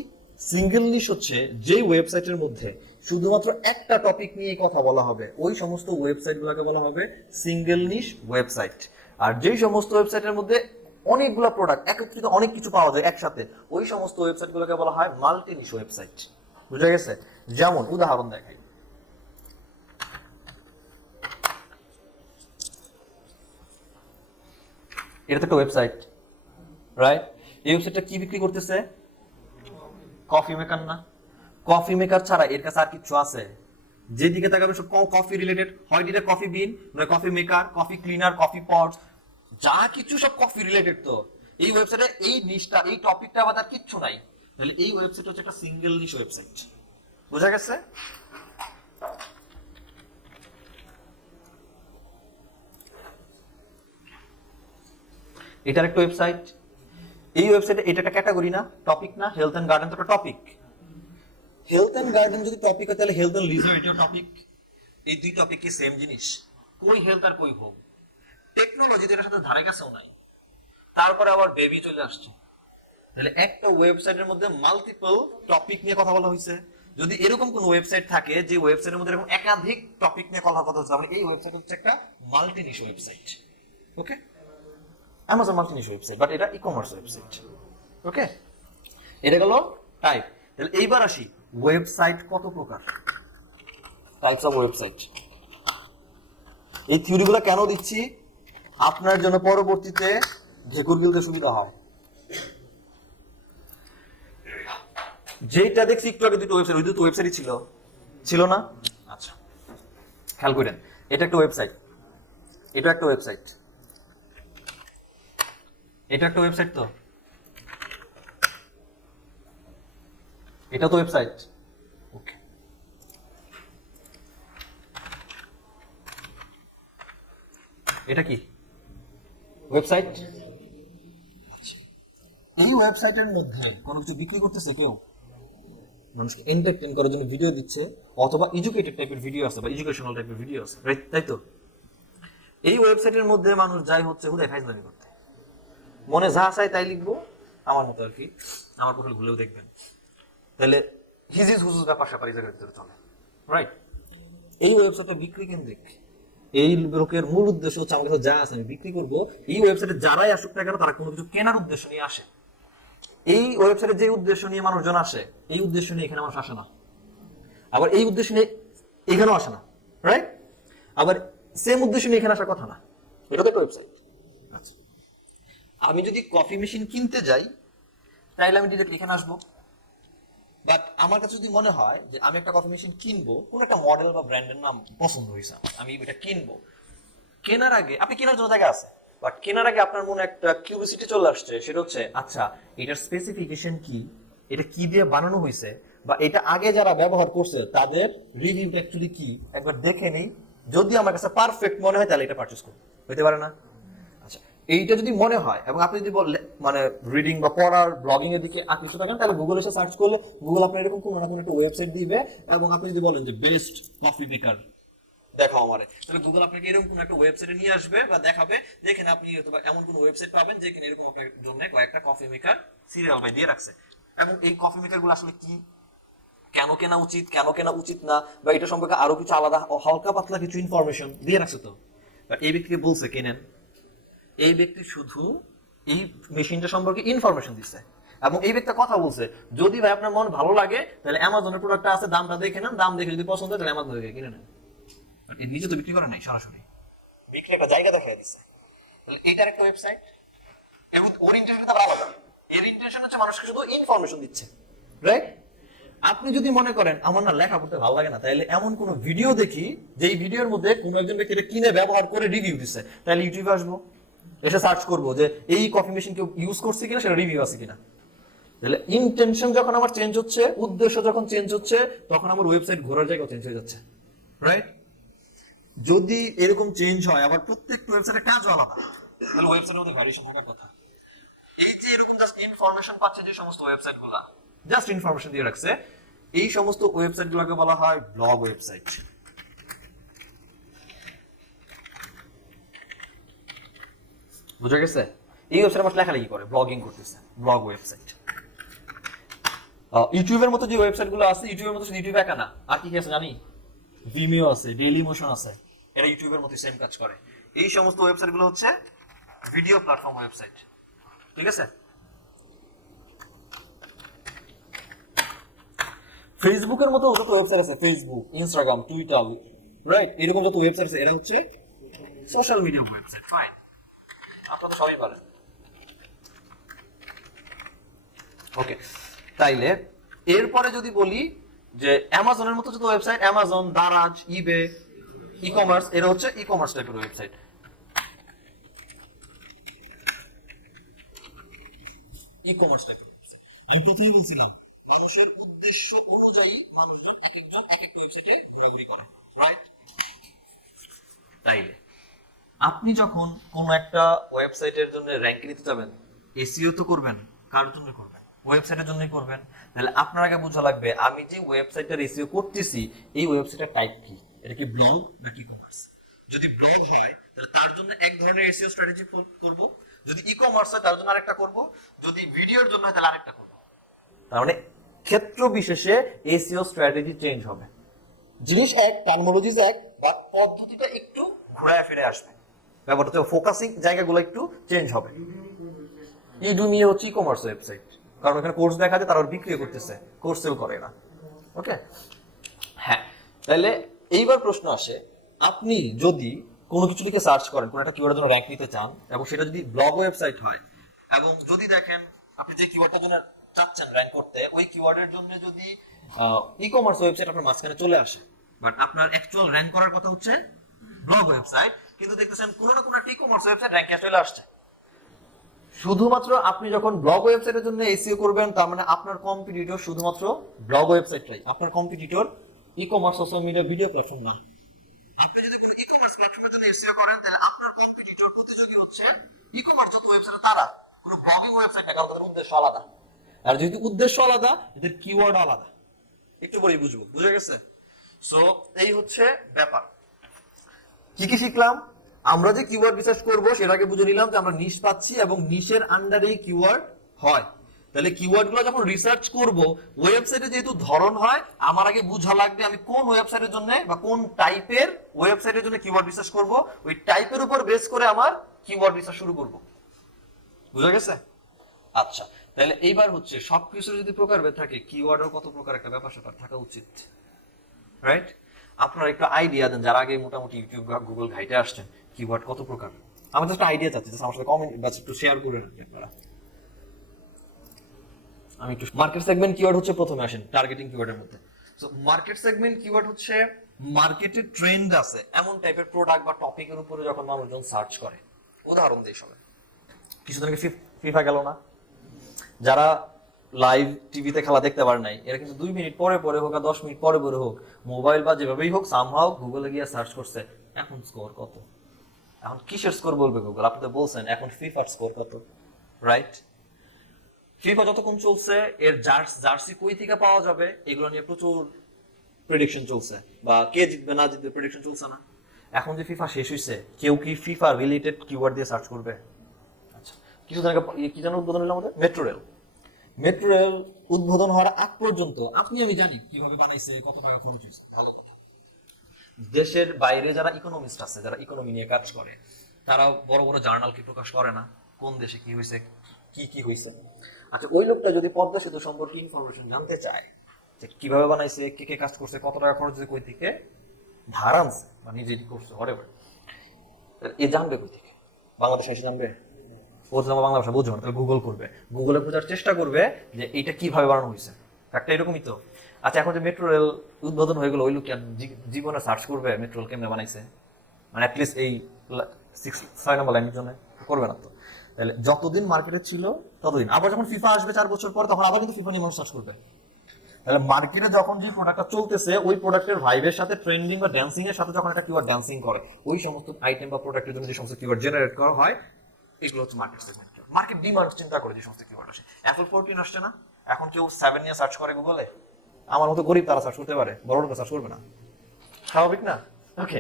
সিঙ্গেল নিশ হচ্ছে যে ওয়েবসাইটের মধ্যে শুধুমাত্র একটা টপিক নিয়ে কথা বলা হবে, ওই সমস্ত ওয়েবসাইট গুলোকে বলা হবে সিঙ্গেল নিশ ওয়েবসাইট। আর যেই সমস্ত ওয়েবসাইটের মধ্যে অনেকগুলো প্রোডাক্ট একত্রিত অনেক কিছু পাওয়া যায় একসাথে, ওই সমস্ত ওয়েবসাইট গুলোকে বলা হয় মাল্টি নিশ ওয়েবসাইট। বুঝা গেছে? যেমন উদাহরণ দেখাই, এটা তো একটা ওয়েবসাইট, রাইট? এই ওয়েবসাইটটা কি বিক্রি করতেছে? কফি মেকার না? কফি মেকার ছাড়া এর কাছে আর কিছু আছে? যেদিকে তাকাবে সব কফি রিলেটেড, হয় এটা কফি বিন, নয় coffee maker, coffee cleaner, coffee pots, যা কিছু সব কফি রিলেটেড। তো এই ওয়েবসাইটে এই নিশটা, এই টপিকটা আবার কিচ্ছু নাই। তাহলে এই ওয়েবসাইট হচ্ছে একটা সিঙ্গেল নিশ ওয়েবসাইট। বোঝা গেছে? এটার একটা ওয়েবসাইট, এই ওয়েবসাইটে এটা একটা ক্যাটাগরি না, টপিক না? হেলথ এন্ড গার্ডেন তো একটা টপিক। হেলথ এন্ড গার্ডেন যদি টপিক হয় তাহলে হেলথ এন্ড লিজার এটাও টপিক। এই দুই টপিক কি সেম জিনিস? কই হেলথ আর কই হোম? টেকনোলজি তো এটার সাথে ধারে কাছেও নাই। তারপরে আবার বেবি চলে আসছে। তাহলে একটা ওয়েবসাইটের মধ্যে মাল্টিপল টপিক নিয়ে কথা বলা হয়েছে। যদি এরকম কোন ওয়েবসাইট থাকে যে ওয়েবসাইটের মধ্যে এরকম একাধিক টপিক নিয়ে কথা হচ্ছে, মানে এই ওয়েবসাইট হচ্ছে একটা multi niche website. Okay, Amazon multi niche website, but এটা ই-কমার্স ওয়েবসাইট। ওকে, এটা গেল টাইপ। তাহলে এইবার আসি ওয়েবসাইট কত প্রকার, টাইপস অফ ওয়েবসাইট। এই থিওরিগুলো কেন দিচ্ছি? আপনার জন্য পরবর্তীতে ঘেকুর গিলতে সুবিধা হয়। যেটা দেখছি একটু আগে দুটো ওয়েবসাইট, ওই দুটো ওয়েবসাইটই ছিল না? আচ্ছা, খেয়াল করেন, এটা একটা ওয়েবসাইট, এটা একটা ওয়েবসাইট। এটা একটা ওয়েবসাইট, তো এটা তো ওয়েবসাইট। ওকে, এটা কি ওয়েবসাইট? আচ্ছা, এই ওয়েবসাইটের মধ্যে কোনো কিছু বিক্রি করতেছে কেউ? মানুষকে এন্টারটেইন করার জন্য ভিডিও দিচ্ছে, অথবা এডুকেটেড টাইপের ভিডিও আছে বা এডুকেশনাল টাইপের ভিডিও আছে, রাইট? তাই তো। এই ওয়েবসাইটের মধ্যে মানুষ যাই হচ্ছে হুদায় ফাইজলামি করতে, মনে যা চাই তাই লিখবো, আমার মতো আর কি, আমার প্রোফাইল ভুলেও দেখবেন, তাহলে হিজিজ হুজুজ ব্যাপার স্যাপার এই জায়গার ভিতরে চলে, রাইট? এই ওয়েবসাইটটা বিক্রি কেন্দ্রিক। এই লোকের মূল উদ্দেশ্য হচ্ছে আমার কাছে যা আছে আমি বিক্রি করবো। এই ওয়েবসাইটে যারাই আসুক না কেন তারা কোনো কিছু কেনার উদ্দেশ্য নিয়ে আসে। এই ওয়েবসাইটে যে উদ্দেশ্য নিয়ে মানুষজন আসে, এই উদ্দেশ্য নিয়ে এখানে মানুষ আসে না, আবার এই উদ্দেশ্য নিয়ে এখানেও আসে না, রাইট? আবার সেম উদ্দেশ্য নিয়ে এখানে আসার কথা না। এটা তো একটা ওয়েবসাইট। আচ্ছা, আমি যদি কফি মেশিন কিনতে যাই তাইলে আমি ডিরেক্টলি এখানে আসবো। বাট আমার কাছে যদি মনে হয় যে আমি একটা কফি মেশিন কিনবো, কোন একটা মডেল বা ব্র্যান্ডের নাম পছন্দ হয়েছে, আমি এটা কিনবো, কেনার আগে আপনি কেনার জন্য জায়গা আছে, বাট কেনার আগে আপনার মনে একটা কিউরিওসিটি চলে আসছে, সেটা হচ্ছে আচ্ছা এটার স্পেসিফিকেশন কি, এটা কি দিয়ে বানানো হয়েছে, বা এটা আগে যারা ব্যবহার করছে তাদের রিভিউটা অ্যাকচুয়ালি কি, একবার দেখে নেই, যদি আমার কাছে পারফেক্ট মনে হয় তাহলে এটা পারচেজ করব, হতে পারে না? আচ্ছা, এইটা যদি মনে হয় এবং আপনি যদি মানে রিডিং বা পড়ার ব্লগিং এর দিকে আকৃষ্ট থাকেন, তাহলে গুগল এসে সার্চ করলে গুগল আপনার এরকম কোনো না কোনো একটা ওয়েবসাইট দিবে, এবং আপনি যদি বলেন যে বেস্ট কফি মেকার দেখাও আমারে, তাহলে গুগল আপনাকে এরকম কোনো একটা ওয়েবসাইটে নিয়ে আসবে বা দেখাবে, যেখানে আপনি এমন কোনো ওয়েবসাইট পাবেন যেখানে এরকম আপনার জন্য কয়েকটা কফি মেকার সিরিয়াল বাই দিয়ে রাখছে, এবং এই কফি মেকার গুলো আসলে কি, কেন কেনা উচিত, কেন কেনা উচিত না, বা এটা সম্পর্কে আরো কিছু আলাদা হালকা পাতলা কিছু ইনফরমেশন দিয়ে রাখছে। তো এই ব্যক্তিকে বলছে কেনেন, এই ব্যক্তি শুধু এই মেশিনটা সম্পর্কে ইনফরমেশন দিচ্ছে, এবং এই ব্যক্তি কথা বলছে যদি ভাই আপনার মন ভালো লাগে তাহলে অ্যামাজনের প্রোডাক্টটা আছে, দামটা দেখে নেন, দাম দেখে যদি পছন্দ হয় তাহলে অ্যামাজন থেকে কিনে নেন। এর নিজে তো বিক্রি করে নাই, সরাসরি বিক্রি একটা জায়গা দেখাই দিচ্ছে, তাহলে এইটার একটা ওয়েবসাইট, এবং ওর ইন্টেনশনটা আলাদা। এর ইন্টেনশন হচ্ছে মানুষকে শুধু ইনফরমেশন দিচ্ছে, রাইট? আপনি যদি মনে করেন আমার না লেখা পড়তে ভালো লাগে না, তাহলে এমন কোন ভিডিও দেখি যেই ভিডিওর মধ্যে কোনো একজন ব্যক্তি এটা কিনে ব্যবহার করে রিভিউ দিচ্ছে, তাহলে ইউটিউবে আসবো, এসে সার্চ করবো যে এই কফি মেশিন কেউ ইউজ করছে কিনা, সেটা রিভিউ আছে কিনা। তাহলে ইন্টেনশন যখন আমার চেঞ্জ হচ্ছে, উদ্দেশ্য যখন চেঞ্জ হচ্ছে, তখন আমার ওয়েবসাইট ঘোরার জায়গা চেঞ্জ হয়ে যাচ্ছে, রাইট? যদি এরকম চেঞ্জ হয়, আবার প্রত্যেকটা ওয়েবসাইটের কাজও আলাদা, তাহলে ওয়েবসাইটের মধ্যে ভ্যারিয়েশন থাকার কথা। এই যে এরকম জাস্ট ইনফরমেশন পাচ্ছে যে সমস্ত ওয়েবসাইট গুলা জাস্ট ইনফরমেশন দিয়ে রাখছে, এই সমস্ত ওয়েবসাইট গুলোকে বলা হয় ব্লগ ওয়েবসাইট। বুঝা গেছে? এই ওয়েবসাইট আমার লেখালেখি করে, ব্লগিং করতেছে, ব্লগ ওয়েবসাইট। ইউটিউবের মতো যে ওয়েবসাইট গুলো আছে, ইউটিউবের মতো শুধু ইউটিউব একা না, আর কি কি আছে জানি, ভিমিও আছে, ডেইলি মোশন আছে, এরা ইউটিউবের মতো সেম কাজ করে। এই সমস্ত ওয়েবসাইট গুলো হচ্ছে ভিডিও প্ল্যাটফর্ম ওয়েবসাইট, ঠিক আছে? ফেসবুকের মতো যত ওয়েবসাইট আছে, ফেসবুক, ইনস্টাগ্রাম, টুইটার, রাইট, এরকম যত ওয়েবসাইট আছে এরা হচ্ছে সোশ্যাল মিডিয়া ওয়েবসাইট। ফাইন, আপনারা তো সবাই পারেন। ওকে, তাইলে এরপরে যদি বলি যে অ্যামাজনের মতো যত ওয়েবসাইট, অ্যামাজন, দারাজ, ইবে, ই কমার্স, এরা হচ্ছে ই কমার্স টাইপের ওয়েবসাইট। ই কমার্স টাইপের ওয়েবসাইট আমি প্রথমেই বলছিলাম, মানুষের উদ্দেশ্য অনুযায়ী মানুষজন এক একজন এক একটা ওয়েবসাইটে ঘোরাঘুরি করে, রাইট? তাইলে আপনি যখন কোন একটা ওয়েবসাইটের জন্য র্যাঙ্ক নিতে যাবেন, এসইও তো করবেন, কার জন্য করবেন? ওয়েবসাইটের জন্যই করবেন। তাহলে আপনার আগে বোঝা লাগবে আমি যে ওয়েবসাইটের এসইও করতেছি এই ওয়েবসাইটের টাইপ কি, এটা কি ব্লগ নাকি কমার্স? যদি ব্লগ হয় তাহলে তার জন্য এক ধরনের এসইও স্ট্র্যাটেজি করব, যদি ই কমার্স হয় তার জন্য আরেকটা করব, যদি ভিডিওর জন্য হয় তাহলে আরেকটা করব। তার মানে ক্ষেত্র বিশেষে এসইও স্ট্র্যাটেজি চেঞ্জ হবে। জিনিস এক, টার্মিনোলজিস এক, বাট পদ্ধতিটা একটু ঘোরায় ফিরে আসবে, ব্যাপারটা হচ্ছে ফোকাসিং জায়গাগুলো একটু চেঞ্জ হবে। ইডুমি হচ্ছে ই কমার্স ওয়েবসাইট, কারণ এখানে কোর্স দেখা যায়, তারা বিক্রি করতেছে, কোর্স সেল করে না। ওকে, হ্যাঁ, তাহলে এইবার প্রশ্ন আসে, আপনি যদি কোনো কিছু লিখে সার্চ করেন, কোনো একটা কিওয়ার্ডের জন্য র্যাঙ্ক নিতে চান, এবং সেটা যদি ব্লগ ওয়েবসাইট হয়, এবং যদি দেখেন আপনি যে কিওয়ার্ডটার জন্য চাচ্ছেন র্যাঙ্ক করতে, ওই কিওয়ার্ডের জন্য যদি ই কমার্স ওয়েবসাইট আপনার মাঝখানে চলে আসে, বাট আপনার অ্যাকচুয়াল র্যাঙ্ক করার কথা হচ্ছে ব্লগ ওয়েবসাইট, কিন্তু দেখতেছেন কোনো না কোনো একটা ই কমার্স ওয়েবসাইট র্যাঙ্কে চলে আসছে, শুধুমাত্র আপনি যখন ব্লগ ওয়েবসাইটের জন্য এসইও করবেন, তার মানে আপনার কম্পিটিটর শুধুমাত্র ব্লগ ওয়েবসাইটটাই, আপনার competitor e-commerce social media video platform না। আপনি যদি কোনো ই-কমার্স প্ল্যাটফর্মের জন্য এসইও করেন, তাহলে আপনার কম্পিটিটর প্রতিযোগী হচ্ছে ই-কমার্স যত ওয়েবসাইট, তারা কোনো ব্লগিং ওয়েবসাইট না, কারণ তাদের উদ্দেশ্য আলাদা। আর যেহেতু উদ্দেশ্য আলাদা, এদের কিওয়ার্ড আলাদা। একটু পরেই বুঝবো, বুঝে গেছে? সো এই হচ্ছে ব্যাপার। কি কি শিখলাম? আমরা যে কিওয়ার্ড রিসার্চ করব সেটাকে বুঝে নিলাম যে আমরা নিশ পাচ্ছি এবং নিশের আন্ডারেই কিওয়ার্ড হয়। তাহলে কিওয়ার্ডগুলো যখন রিসার্চ করব, ওয়েবসাইটে যেহেতু ধরন হয়, আমার আগে বোঝা লাগবে আমি কোন ওয়েবসাইটের জন্য বা কোন টাইপের ওয়েবসাইটের জন্য কিওয়ার্ড রিসার্চ করব, ওই টাইপের উপর বেস করে আমার কিওয়ার্ড রিসার্চ শুরু করব। বুঝা গেছে? আচ্ছা, তাহলে এইবার হচ্ছে সবকিছুর যদি প্রকারভেদ থাকে, কিওয়ার্ডের কত প্রকার একটা ব্যাপার স্যাপার থাকা উচিত, রাইট? আপনারা একটু আইডিয়া দেন, যারা আগে মোটামুটি ইউটিউব বা গুগল ঘাইটে আসছেন, কিওয়ার্ড কত প্রকার। আমি জাস্ট আইডিয়া চাচ্ছি, আমার সাথে কমেন্ট বা একটু শেয়ার করে রাখি আপনারা। আমি একটু মার্কেট সেগমেন্ট কিওয়ার্ড হচ্ছে প্রথমে আসেন টার্গেটিং কিওয়ার্ডের মধ্যে। সো মার্কেট সেগমেন্ট কিওয়ার্ড হচ্ছে মার্কেটে ট্রেন্ড আছে এমন টাইপের প্রোডাক্ট বা টপিকের উপরে যখন মানুষজন সার্চ করে। উদাহরণ দিই, সময় কিছুদিন আগে ফিফা গেল না, যারা লাইভ টিভিতে খেলা দেখতে পারে নাই, এরা কিন্তু 2 মিনিট পরে পরে হোক আর 10 মিনিট পরে পরে হোক, মোবাইল বা যেভাবেই হোক সামহাও গুগলে গিয়ে সার্চ করছে এখন স্কোর কত। এখন কিসের স্কোর বলবে গুগল? আপনি তো বলছেন এখন ফিফার স্কোর কত, রাইট? ফিফা যতক্ষণ চলছে, এর জার্সি কই থেকে পাওয়া যাবে এগুলো নিয়ে প্রচুর প্রেডিকশন চলছে, বা কে জিতবে না জিতবে প্রেডিকশন চলছে না। এখন যে ফিফা শেষ হয়েছে, কেউ কি ফিফা রিলেটেড কিওয়ার্ড দিয়ে সার্চ করবে? আচ্ছা, কিছুদিন আগে কি যেন উদ্বোধন হলো আমাদের মেট্রো রেল। মেট্রো রেল উদ্বোধন হওয়ার আগ পর্যন্ত আপনি আমি জানি কিভাবে বানাইছে, কত টাকা খরচ হয়েছে, ভালো কথা। দেশের বাইরে যারা ইকোনমিস্ট আছে, যারা ইকোনমি নিয়ে কাজ করে, তারা বড় বড় জার্নাল কি প্রকাশ করে না কোন দেশে কি হয়েছে, কি কি হয়েছে। আচ্ছা, ওই লোকটা যদি পদ্মা সেতু সম্পর্কে ইনফরমেশন জানতে চায়, যে কিভাবে বানাইছে, কে কে কাজ করছে, কত টাকা খরচ হয়েছে, কই থেকে ধার আনছে বা নিজে করছে, হোয়াটএভার, এ জানবে কই থেকে? বাংলাদেশে এসে জানবে? ও তো বাংলা ভাষা বুঝবে না, তাহলে গুগল করবে, গুগলে খোঁজার চেষ্টা করবে যে এইটা কিভাবে বানানো হয়েছে। একটা এরকমই তো। আচ্ছা, এখন যে মেট্রো রেল উদ্বোধন হয়ে গেল, ওই লোক জীবনে সার্চ করবে মেট্রো রেল কেমনে বানাইছে? মানে অ্যাটলিস্ট এই 6 নম্বর লাইনের জন্য করবে না তো। তাহলে যতদিন মার্কেটে ছিল ততদিন, আবার যখন ফিফা আসবে 4 বছর পর, তখন আবার কিন্তু ফিফা নিয়ে মানুষ সার্চ করবে। তাহলে মার্কেটে যখন যে প্রোডাক্টটা চলতেছে, ওই প্রোডাক্টের ভাইবের সাথে ট্রেন্ডিং বা ড্যান্সিং এর সাথে যখন একটা কিওয়ার্ড ড্যান্সিং করে, ওই সমস্ত আইটেম বা প্রোডাক্টের জন্য যে সমস্ত কিওয়ার্ড জেনারেট করা হয়, এগুলো হচ্ছে মার্কেট সেগমেন্ট। মার্কেট ডিমান্ড চিন্তা করে যে সমস্ত কিওয়ার্ড আসে। অ্যাপল 14 আসছে না, এখন কেউ 7 নিয়ে সার্চ করে গুগলে? আমার মতো গরিব তারা সার্চ করতে পারে, বড় লোক সার্চ করবে না, স্বাভাবিক না? ওকে,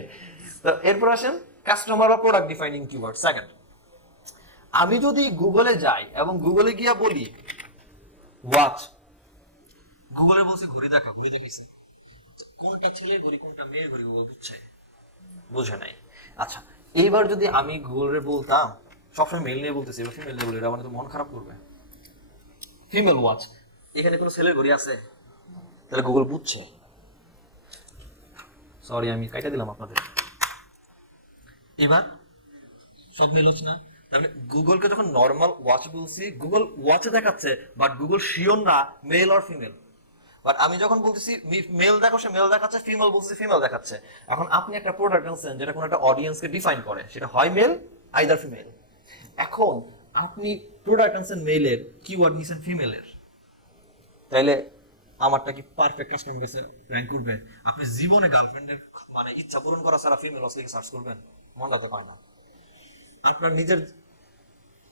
তো এরপর আসেন কাস্টমার বা প্রোডাক্ট ডিফাইনিং কিওয়ার্ড। সেকেন্ড, আমি যদি গুগলে যাই এবং গুগলে গিয়া বলি ওয়াচ, গুগলে বলছে ঘড়ি দেখা, ঘড়ি দেখিছি, কোনটা ছেলের ঘড়ি কোনটা মেয়ের ঘড়ি গুগল বুঝছে? বুঝে নাই। আচ্ছা, এইবার যদি আমি গুগলে বলতাম, সবসময় মেল নিয়ে বলতেছি, এবার ফিমেল নিয়ে বলি, আমার তো মন খারাপ করবে। ফিমেল ওয়াচ, এখানে কোনো ছেলের ঘড়ি আছে? তাহলে গুগল বুঝছে। সরি, আমি কাইটা দিলাম আপনাদের। এবার সব মিল হচ্ছে না। তাহলে গুগলকে যখন নর্মাল ওয়াচ বলছি, গুগল ওয়াচে দেখাচ্ছে, বাট গুগল শিওর না মেল আর ফিমেল। বাট আমি যখন বলতেছি মেল দেখো, সে মেল দেখাচ্ছে, ফিমেল বলতেছি ফিমেল দেখাচ্ছে। এখন আপনি একটা প্রোডাক্ট আনছেন যেটা কোনো একটা অডিয়েন্সকে ডিফাইন করে, সেটা হয় মেল আইদার ফিমেল। এখন আপনি প্রোডাক্ট আনছেন মেলের, কিওয়ার্ড নিছেন ফিমেলের, তাইলে আমারটা কি পারফেক্ট কাস্টমার বেসে র‍্যাঙ্ক করবে? আপনি জীবনে গার্লফ্রেন্ডের মানে ইচ্ছা পূরণ করা ছাড়া ফিমেল ওয়াচ লিখে সার্চ করবেন? মনটাতে পায় না। আপনার নিজের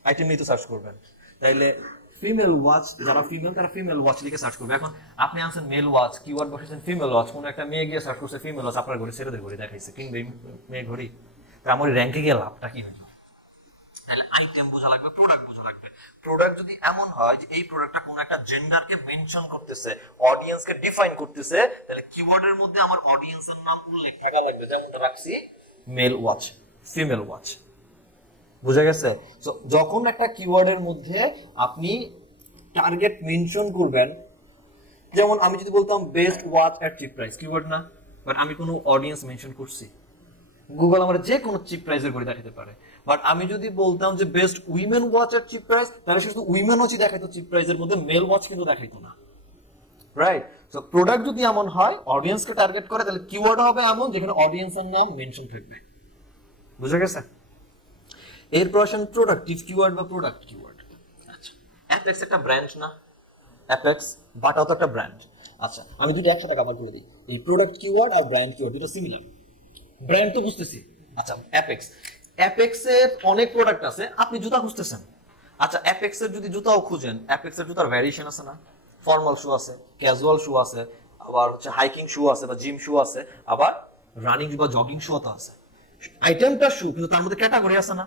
আইটেম নিয়ে তো সার্চ করবেন। তাইলে ফিমেল ওয়াচ, যারা ফিমেল তারা ফিমেল ওয়াচ লিখে সার্চ করবে। এখন আপনি আনছেন মেল ওয়াচ, কিওয়ার্ড বসেছেন ফিমেল ওয়াচ, কোন একটা মেয়ে গিয়ে সার্চ করছে ফিমেল ওয়াচ, আপনার ঘড়ি ছেলেদের ঘড়ি দেখাইছে, কিংবা মেয়ে ঘড়ি, তা আমার র্যাঙ্কে গিয়ে লাভটা কি হইল? তাহলে আইটেম বোঝা লাগবে, প্রোডাক্ট বোঝা লাগবে। প্রোডাক্ট যদি এমন হয় যে এই প্রোডাক্টটা কোন একটা জেন্ডারকে মেনশন করতেছে, অডিয়েন্সকে ডিফাইন করতেছে, তাহলে কিওয়ার্ডের মধ্যে আমার অডিয়েন্সের নাম উল্লেখ থাকা লাগবে, যেমনটা রাখছি মেল ওয়াচ, ফিমেল ওয়াচ। বুঝা গেছে? যখন একটা কিওয়ার্ডের মধ্যে আপনি টার্গেট মেনশন করবেন, যেমন আমি যদি বলতাম বেস্ট ওয়াচ এট চিপ প্রাইস, কিওয়ার্ড না, বাট আমি কোনো অডিয়েন্স মেনশন করছি, গুগল আমার যে কোনো চিপ প্রাইসের করে দেখাতে পারে। বাট আমি যদি বলতাম যে বেস্ট উইমেন ওয়াচ এট চিপ প্রাইস, তাহলে শুধু উইমেন ওয়াচই দেখাইতো চিপ প্রাইসের মধ্যে, মেল ওয়াচ কিন্তু দেখাইতো না, রাইট? সো প্রোডাক্ট যদি এমন হয় অডিয়েন্সকে টার্গেট করে, তাহলে কিওয়ার্ড হবে এমন যেখানে অডিয়েন্সের নাম মেনশন থাকবে। বুঝা গেছে? এরপর আসেন প্রোডাক্টিভ কিওয়ার্ড বা প্রোডাক্ট কিওয়ার্ড। আচ্ছা, অ্যাপেক্স একটা ব্র্যান্ড না? অ্যাপেক্স, বাটাও তো একটা ব্র্যান্ড। আচ্ছা, আমি দুটো একসাথে কভার করে দিই, এই প্রোডাক্ট কিওয়ার্ড আর ব্র্যান্ড কিওয়ার্ড দুটো সিমিলার। ব্র্যান্ড তো বুঝতেছি। আচ্ছা, অ্যাপেক্স, অ্যাপেক্সের অনেক প্রোডাক্ট আছে, আপনি জুতা খুঁজতেছেন। আচ্ছা, অ্যাপেক্সের যদি জুতাও খুঁজেন, অ্যাপেক্সের জুতার ভ্যারিয়েশন আছে না? ফর্মাল শু আছে, ক্যাজুয়াল শু আছে, আবার হচ্ছে হাইকিং শু আছে বা জিম শু আছে, আবার রানিং বা জগিং শু তো আছে। আইটেমটা শু, কিন্তু তার মধ্যে ক্যাটাগরি আছে না?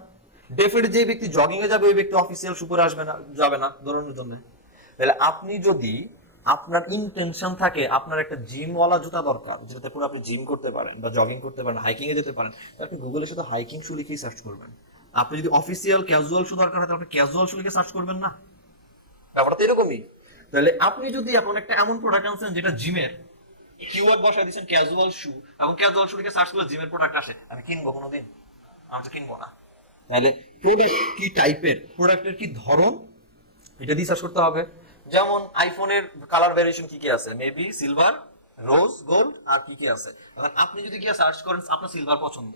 ডেফিনেটলি যে ব্যক্তি জগিং এ যাবে ওই ব্যক্তি অফিসিয়াল শু পরে আসবে না, যাবে না দৌড়ানোর জন্য। তাহলে আপনি যদি আপনার ইন্টেনশন থাকে আপনার একটা জিম ওয়ালা জুতা দরকার, যেটাতে পুরো আপনি জিম করতে পারেন বা জগিং করতে পারেন, হাইকিং এ যেতে পারেন, তাহলে আপনি গুগলে শুধু হাইকিং শু লিখেই সার্চ করবেন। আপনি যদি অফিসিয়াল ক্যাজুয়াল শু দরকার হয় তাহলে আপনি ক্যাজুয়াল শু লিখে সার্চ করবেন না? ব্যাপারটা তো এরকমই। তাহলে আপনি যদি এখন একটা এমন প্রোডাক্ট আনছেন যেটা জিমের, কিওয়ার্ড বসায় দিচ্ছেন ক্যাজুয়াল শু, এবং ক্যাজুয়াল শু লিখে সার্চ করলে জিমের প্রোডাক্ট আসে, আমি কিনবো কোনোদিন? আমি তো কিনবো না। তাহলে প্রোডাক্ট কি টাইপের, প্রোডাক্টের কি ধরন, এটা দিয়ে সার্চ করতে হবে। যেমন আইফোনের কালার ভ্যারিয়েশন কি কি আছে, মেবি সিলভার, রোজ গোল্ড, আর কি কি আছে। এখন আপনি যদি গিয়ে সার্চ করেন আপনার সিলভার পছন্দ,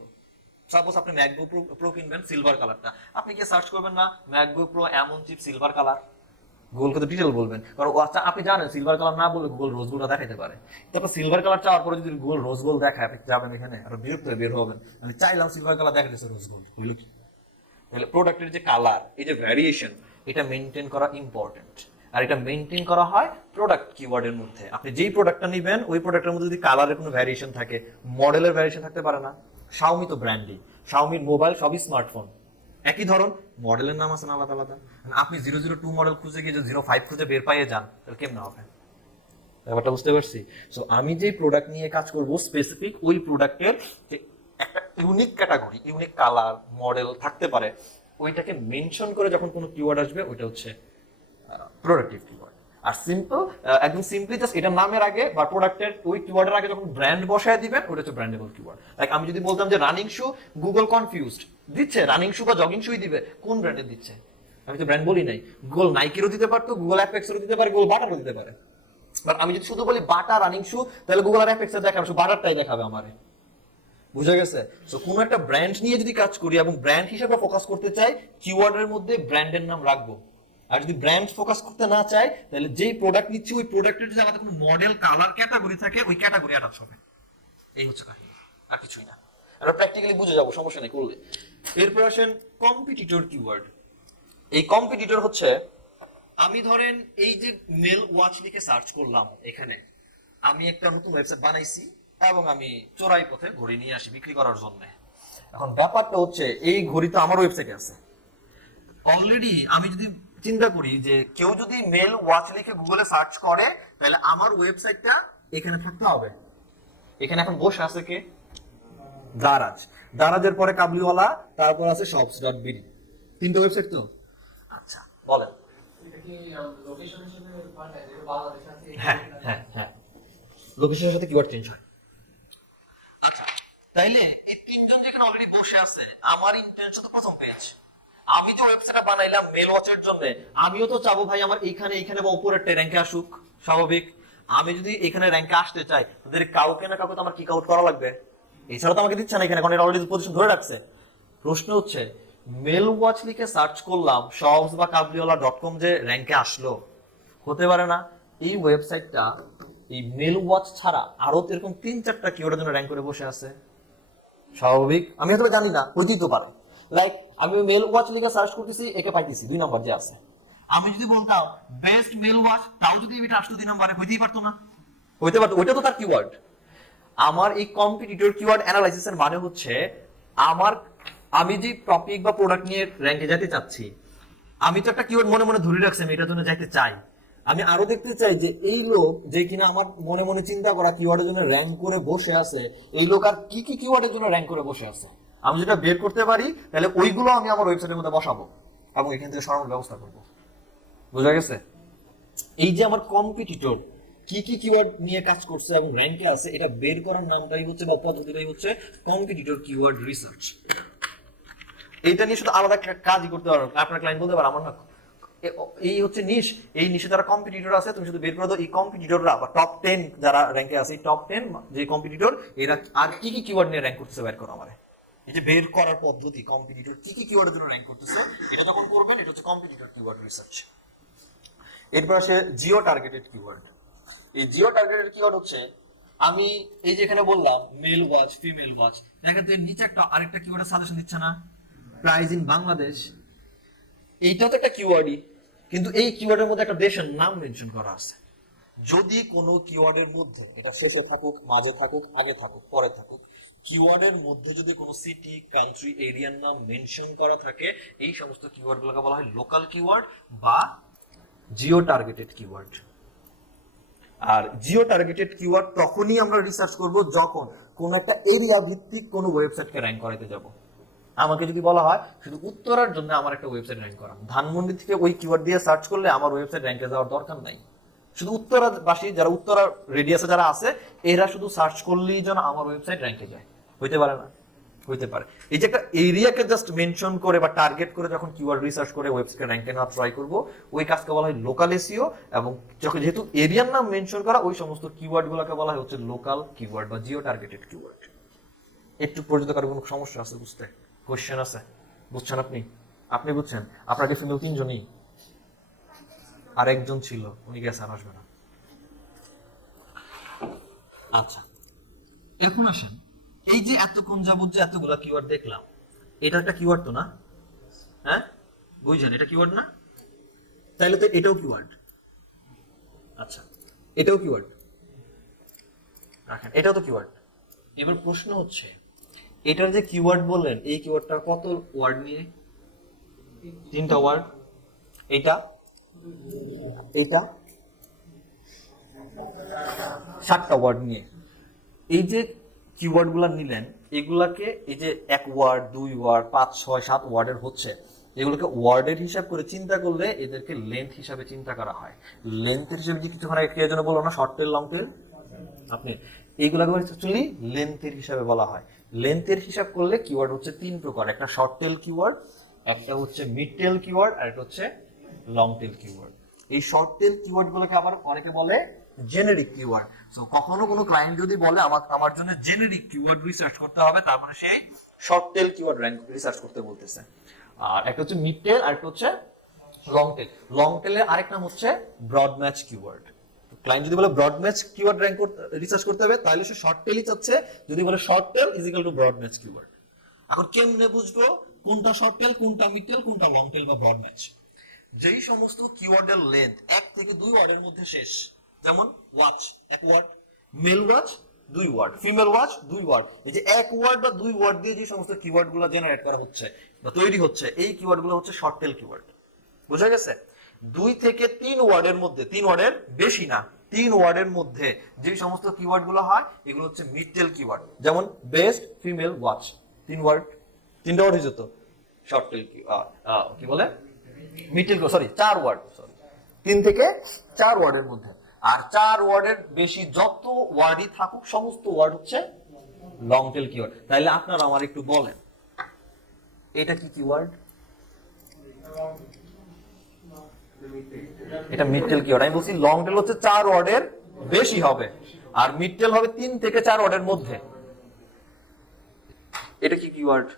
সাপোজ আপনি ম্যাকবুক প্রো কিনবেন সিলভার কালারটা, আপনি গিয়ে সার্চ করবেন না ম্যাকবুক প্রো এমন চিপ সিলভার কালার, গুগলকে তো ডিটেল বলবেন, কারণ আচ্ছা আপনি জানেন সিলভার কালার না বললে গুগল রোজ গোল্ডটা দেখাতে পারে। তারপর সিলভার কালার চাওয়ার পরে যদি গুগল রোজ গোল্ড দেখায়, আপনি যাবেন এখানে আর বিরক্ত হয়ে বের হবেন, আমি চাইলাম সিলভার কালার দেখাতেছে রোজ গোল্ড, হইল কি? তাহলে প্রোডাক্টের যে কালার, এই যে ভ্যারিয়েশন, এটা মেনটেন করা ইম্পর্টেন্ট। আর এটা মেনটেন করা হয় প্রোডাক্ট কিওয়ার্ডের মধ্যে। আপনি যেই প্রোডাক্টটা নেবেন ওই প্রোডাক্টের মধ্যে যদি কালারের কোনো ভ্যারিয়েশন থাকে, মডেলের ভ্যারিয়েশন থাকতে পারে না। শাওমি তো ব্র্যান্ডই, শাওমির মোবাইল সবই স্মার্টফোন, একই ধরন, মডেলের নাম আছে না আলাদা আলাদা। আপনি 002 মডেল খুঁজে গিয়ে যদি 05 খুঁজে বের পাইয়ে যান তাহলে কেমন হবে? ব্যাপারটা বুঝতে পারছি। সো আমি যে প্রোডাক্ট নিয়ে কাজ করব স্পেসিফিক ওই প্রোডাক্টের যে একটা unique category, unique colour, model থাকতে পারে, ওইটাকে মেনশন করে যখন কোনো কিওয়ার্ড আসবে ওইটা হচ্ছে প্রোডাক্টিভ কিওয়ার্ড। আর সিম্পল, একদম সিম্পলি জাস্ট এটা নামের আগে বা প্রোডাক্টের ওই কিওয়ার্ডের আগে যখন ব্র্যান্ড বসায় দিবেন ওটা হচ্ছে ব্র্যান্ডেবল কিওয়ার্ড। লাইক আমি যদি বলতাম যে রানিং শু, গুগল কনফিউজড দিচ্ছে রানিং শু বা জগিং শুই দিবে, কোন ব্র্যান্ডের দিচ্ছে? আমি তো ব্র্যান্ড বলি নাই। গুগল নাইকিরও দিতে পারতো, গুগল অ্যাপেক্সেরও দিতে পারে, গুগল বাটারও দিতে পারে। বাট আমি যদি শুধু বলি বাটা রানিং শু, তাহলে গুগল আর অ্যাপেক্সের দেখাবে, শুধু বাটারটাই দেখাবে আমারে। বুঝা গেছে? সো কোন একটা ব্র্যান্ড নিয়ে যদি কাজ করি এবং ব্র্যান্ড হিসেবে ফোকাস করতে চাই, কিওয়ার্ডের মধ্যে ব্র্যান্ডের নাম রাখবো। আর যদি ব্র্যান্ড ফোকাস করতে না চাই, তাহলে যেই প্রোডাক্ট নিচ্ছি ওই প্রোডাক্টের যদি আমাদের কোনো মডেল, কালার, ক্যাটাগরি থাকে, ওই ক্যাটাগরি অ্যাটাচ হবে। এই হচ্ছে কাহিনী, আর কিছুই না। আমরা প্র্যাকটিক্যালি বুঝে যাবো, সমস্যা নেই করলে। এরপর আসেন কম্পিটিটর কিওয়ার্ড। এই কম্পিটিটর হচ্ছে, আমি ধরেন এই যে মেল ওয়াচ লিখে সার্চ করলাম, এখানে আমি একটা নতুন ওয়েবসাইট বানাইছি এবং আমি চোরাই পথে ঘড়ি নিয়ে আসি বিক্রি করার জন্য। এখন ব্যাপারটা হচ্ছে এই ঘড়ি তো আমার ওয়েবসাইটে আছে অলরেডি। আমি যদি চিন্তা করি যে কেউ যদি মেল ওয়াচ লিখে গুগলে সার্চ করে, তাহলে আমার ওয়েবসাইটটা এখানে থাকতে হবে। এখানে এখন বসে আছে কে? দারাজ। দারাজের পরে কাবলিওয়ালা, তারপর আছে shops.bd। তিনটা ওয়েবসাইট তো। আচ্ছা বলেন। হ্যাঁ হ্যাঁ হ্যাঁ, লোকেশনের সাথে কিওয়ার্ড চেঞ্জ হয়। আচ্ছা, তাইলে এই তিনজন যেখানে অলরেডি বসে আছে, আমার ইন্টেনশন তো প্রথম পেজ। আমি যে ওয়েবসাইটটা বানাইলাম মেল ওয়াচের জন্য, আমিও তো চাবো ভাই আমার এইখানে এইখানে বা উপরের র্যাঙ্কে আসুক, স্বাভাবিক। আমি যদি এখানে র্যাঙ্কে আসতে চাই, তাদের কাউকে না কাউকে তো আমার কিক আউট করা লাগবে, এছাড়া তো আমাকে দিচ্ছে না এখানে, কারণ এটা অলরেডি পজিশন ধরে রাখছে। প্রশ্ন হচ্ছে মেল ওয়াচ লিখে সার্চ করলাম, শপস বা কাবলিওয়ালা.com যে র্যাঙ্কে আসলো, হতে পারে না এই ওয়েবসাইটটা এই মেল ওয়াচ ছাড়া আরো এরকম 3-4টা কিওয়ার্ডের জন্য র্যাঙ্ক করে বসে আছে? স্বাভাবিক। আমি হয়তো জানি না, হইতেই পারে। লাইক আমি মেল ওয়াচ লিখে সার্চ করতেছি, একে পাইতেছি 2 নাম্বার যে আছে। আমি যদি বলতাম বেস্ট মেল ওয়াচ, তাও যদি এটা আসতো 2 নাম্বারে, হইতেই পারতো না? হইতে পারতো, ওইটা তো তার কিওয়ার্ড। আমার এই কম্পিটিটর কিওয়ার্ড অ্যানালাইসিসের মানে হচ্ছে আমি যে টপিক বা প্রোডাক্ট নিয়ে র্যাঙ্কে যেতে চাচ্ছি, আমি তো একটা কিওয়ার্ড মনে মনে ধরে রাখছি আমি এটার জন্য যাইতে চাই। আমি আরো দেখতে চাই যে এই লোক যে কিনা আমার মনে মনে চিন্তা করা কিওয়ার্ডের জন্য র্যাঙ্ক করে বসে আছে, এই লোক আর কি কি কিওয়ার্ডের জন্য র্যাঙ্ক করে বসে আছে। আমি যেটা বের করতে পারি, তাহলে ওইগুলো আমি আমার ওয়েবসাইটের মধ্যে বসাবো এবং এখান থেকে সরানোর ব্যবস্থা করবো। বুঝা গেছে? এই যে আমার কম্পিটিটর কি কি কিওয়ার্ড নিয়ে কাজ করছে এবং র্যাঙ্কে আছে, এটা বের করার নামটাই হচ্ছে বা পদ্ধতিটাই হচ্ছে কম্পিটিটর কিওয়ার্ড রিসার্চ। এইটা নিয়ে শুধু আলাদা কাজই করতে পারো, আপনার ক্লায়েন্ট বলতে পারে আমার না এই হচ্ছে নিশ, এই নিশে যারা কম্পিটিটর আছে তুমি শুধু বের করে দাও এই কম্পিটিটররা বা টপ 10 যারা র্যাঙ্কে আছে, টপ 10 যে কম্পিটিটর এরা আর কি কি কিওয়ার্ড নিয়ে র্যাঙ্ক করতেছে বের করো আমারে। এই যে বের করার পদ্ধতি, কম্পিটিটর কি কি কিওয়ার্ডের জন্য র্যাঙ্ক করতেছে এটা যখন করবেন, এটা হচ্ছে কম্পিটিটর কিওয়ার্ড রিসার্চ। এরপর আসে জিও টার্গেটেড কিওয়ার্ড। এই জিও টার্গেটেড কিওয়ার্ড হচ্ছে, আমি এই যে এখানে বললাম মেল ওয়াচ, ফিমেল ওয়াচ, দেখেন তো এর নিচে একটা আরেকটা কিওয়ার্ডের সাজেশন দিচ্ছে না, প্রাইস ইন বাংলাদেশ। এইটাও তো একটা কিওয়ার্ডই, কিন্তু এই কিওয়ার্ডের মধ্যে একটা দেশের নাম মেনশন করা আছে। যদি কোনো কিওয়ার্ডের মধ্যে, এটা শেষে থাকুক, মাঝে থাকুক, আগে থাকুক, পরে থাকুক, কিওয়ার্ডের মধ্যে যদি কোনো সিটি, কান্ট্রি, এরিয়ার নাম মেনশন করা থাকে, এই সমস্ত কিওয়ার্ডগুলোকে বলা হয় লোকাল কিওয়ার্ড বা জিও টার্গেটেড কিওয়ার্ড। আর জিও টার্গেটেড কিওয়ার্ড তখনই আমরা রিসার্চ করব যখন কোন একটা এরিয়া ভিত্তিক কোনো ওয়েবসাইটকে র্যাঙ্ক করাতে যাব। আমাকে যদি বলা হয় শুধু উত্তরার জন্য আমার একটা ওয়েবসাইট র্যাঙ্ক করা, ধানমন্ডি থেকে ওই কিওয়ার্ড দিয়ে সার্চ করলে আমার ওয়েবসাইট র্যাঙ্কে যাওয়ার দরকার নাই। শুধু উত্তরাবাসী যারা উত্তরার রেডিয়াসে যারা আছে, এরা শুধু সার্চ করলেই যেন আমার ওয়েবসাইট র্যাঙ্কে যায়, হইতে পারে না? হইতে পারে। এই যে একটা এরিয়াকে জাস্ট মেনশন করে বা টার্গেট করে যখন কিওয়ার্ড রিসার্চ করে ওয়েবসাইট র্যাঙ্কে না ট্রাই করব, ওই কাজকে বলা হয় লোকাল এসইও। এবং যখন যেহেতু এরিয়ার নাম মেনশন করা, ওই সমস্ত কিওয়ার্ড গুলোকে বলা হয় হচ্ছে লোকাল কিওয়ার্ড বা জিও টার্গেটেড কিওয়ার্ড। একটু পর্যন্ত কারো কোনো সমস্যা আছে বুঝতে? কোশ্চেন আছে? বুঝছেন আপনি? আপনি বুঝছেন? আপনাকে ফিমেল 3 জনই, আর একজন ছিল, উনি গেছে, আর আসবে না। আচ্ছা, এখন আসেন, এই যে এতক্ষণ যাবত যে এতগুলা কিওয়ার্ড দেখলাম, এটা একটা কিওয়ার্ড তো না? হ্যাঁ, বুঝছেন এটা কিওয়ার্ড না? তাইলে তো এটাও কিওয়ার্ড। আচ্ছা, এটাও কিওয়ার্ড রাখেন, এটাও তো কিওয়ার্ড। এবার প্রশ্ন হচ্ছে, এটার যে কিওয়ার্ড বললেন, এই কিওয়ার্ডটা কত ওয়ার্ড নিয়ে? 3টা ওয়ার্ড। এইটা, এইটা 7টা ওয়ার্ড নিয়ে। এই যে কিওয়ার্ড গুলা নিলেন, এগুলাকে এই যে 1 ওয়ার্ড, 2 ওয়ার্ড, 5, 6, 7 ওয়ার্ডের হচ্ছে, এগুলোকে ওয়ার্ডের হিসাব করে চিন্তা করলে এদেরকে লেন্থ হিসাবে চিন্তা করা হয়। লেন্থের হিসাবে যে কিছুক্ষণ আগে কে যেন বললো না, শর্ট টেল, লং টেল, আপনি এইগুলাকে অ্যাকচুয়ালি লেন্থের হিসাবে বলা হয়। লেন্থের হিসাব করলে কিওয়ার্ড হচ্ছে 3 প্রকার, একটা শর্ট টেল কিওয়ার্ড, একটা হচ্ছে মিড টেল কিওয়ার্ড, আর একটা হচ্ছে লং টেল কিওয়ার্ড। এই শর্ট টেল কিওয়ার্ড গুলোকে আবার অনেকে বলে জেনেরিক কিওয়ার্ড। সো কখনো কোনো ক্লায়েন্ট যদি বলে আমার জন্য জেনেরিক কিওয়ার্ড রিসার্চ করতে হবে, তারপরে সেই short tail keyword rank research করতে বলতেছে। আর একটা হচ্ছে মিড টেল, আর একটা হচ্ছে লং টেল। লং টেলের আরেক নাম হচ্ছে ব্রড ম্যাচ কিওয়ার্ড। ক্লায়েন্ট যদি বলে broad match keyword rank research করতে হবে, তাহলে সে শর্ট টেলই চাচ্ছে। যদি বলে short tail is equal to broad match keyword. এখন কেমনে বুঝবো কোনটা শর্ট টেল, কোনটা মিড টেল, কোনটা লং টেল বা ব্রড ম্যাচ? যেই সমস্ত কিওয়ার্ডের লেন্থ 1 থেকে 2 ওয়ার্ডের মধ্যে শেষ, যেমন watch 1 word, male watch 2 word, female watch 2 word. এই যে 1 ওয়ার্ড বা 2 ওয়ার্ড দিয়ে যে সমস্ত কিওয়ার্ড গুলো জেনারেট করা হচ্ছে বা তৈরি হচ্ছে, এই কিওয়ার্ড গুলো হচ্ছে শর্ট টেল কিওয়ার্ড। বুঝা গেছে? 2 থেকে 3 ওয়ার্ডের মধ্যে, 3 ওয়ার্ডের বেশি না, 3 ওয়ার্ডের মধ্যে যে সমস্ত কিওয়ার্ড গুলো হয়, এগুলো হচ্ছে মিড টেল কিওয়ার্ড। যেমন বেস্ট ফিমেল ওয়াচ 3 ওয়ার্ড, 3টা ওয়ার্ড হয়ে যেত শর্ট টেল কি বলে মিড টেল, সরি 4 ওয়ার্ড, সরি 3 থেকে 4 ওয়ার্ডের মধ্যে। আর 4 ওয়ার্ডের বেশি যত ওয়ার্ডই থাকুক, সমস্ত ওয়ার্ড হচ্ছে লং টেল কিওয়ার্ড। তাইলে আপনারা আমার একটু বলেন, এটা কি কিওয়ার্ড? এটা মিড টেল কিওয়ার্ড। আমি বলছি লং টেল হচ্ছে 4 ওয়ার্ডের বেশি হবে, আর মিড টেল হবে 3 থেকে 4 ওয়ার্ডের মধ্যে। এটা কি কিওয়ার্ড?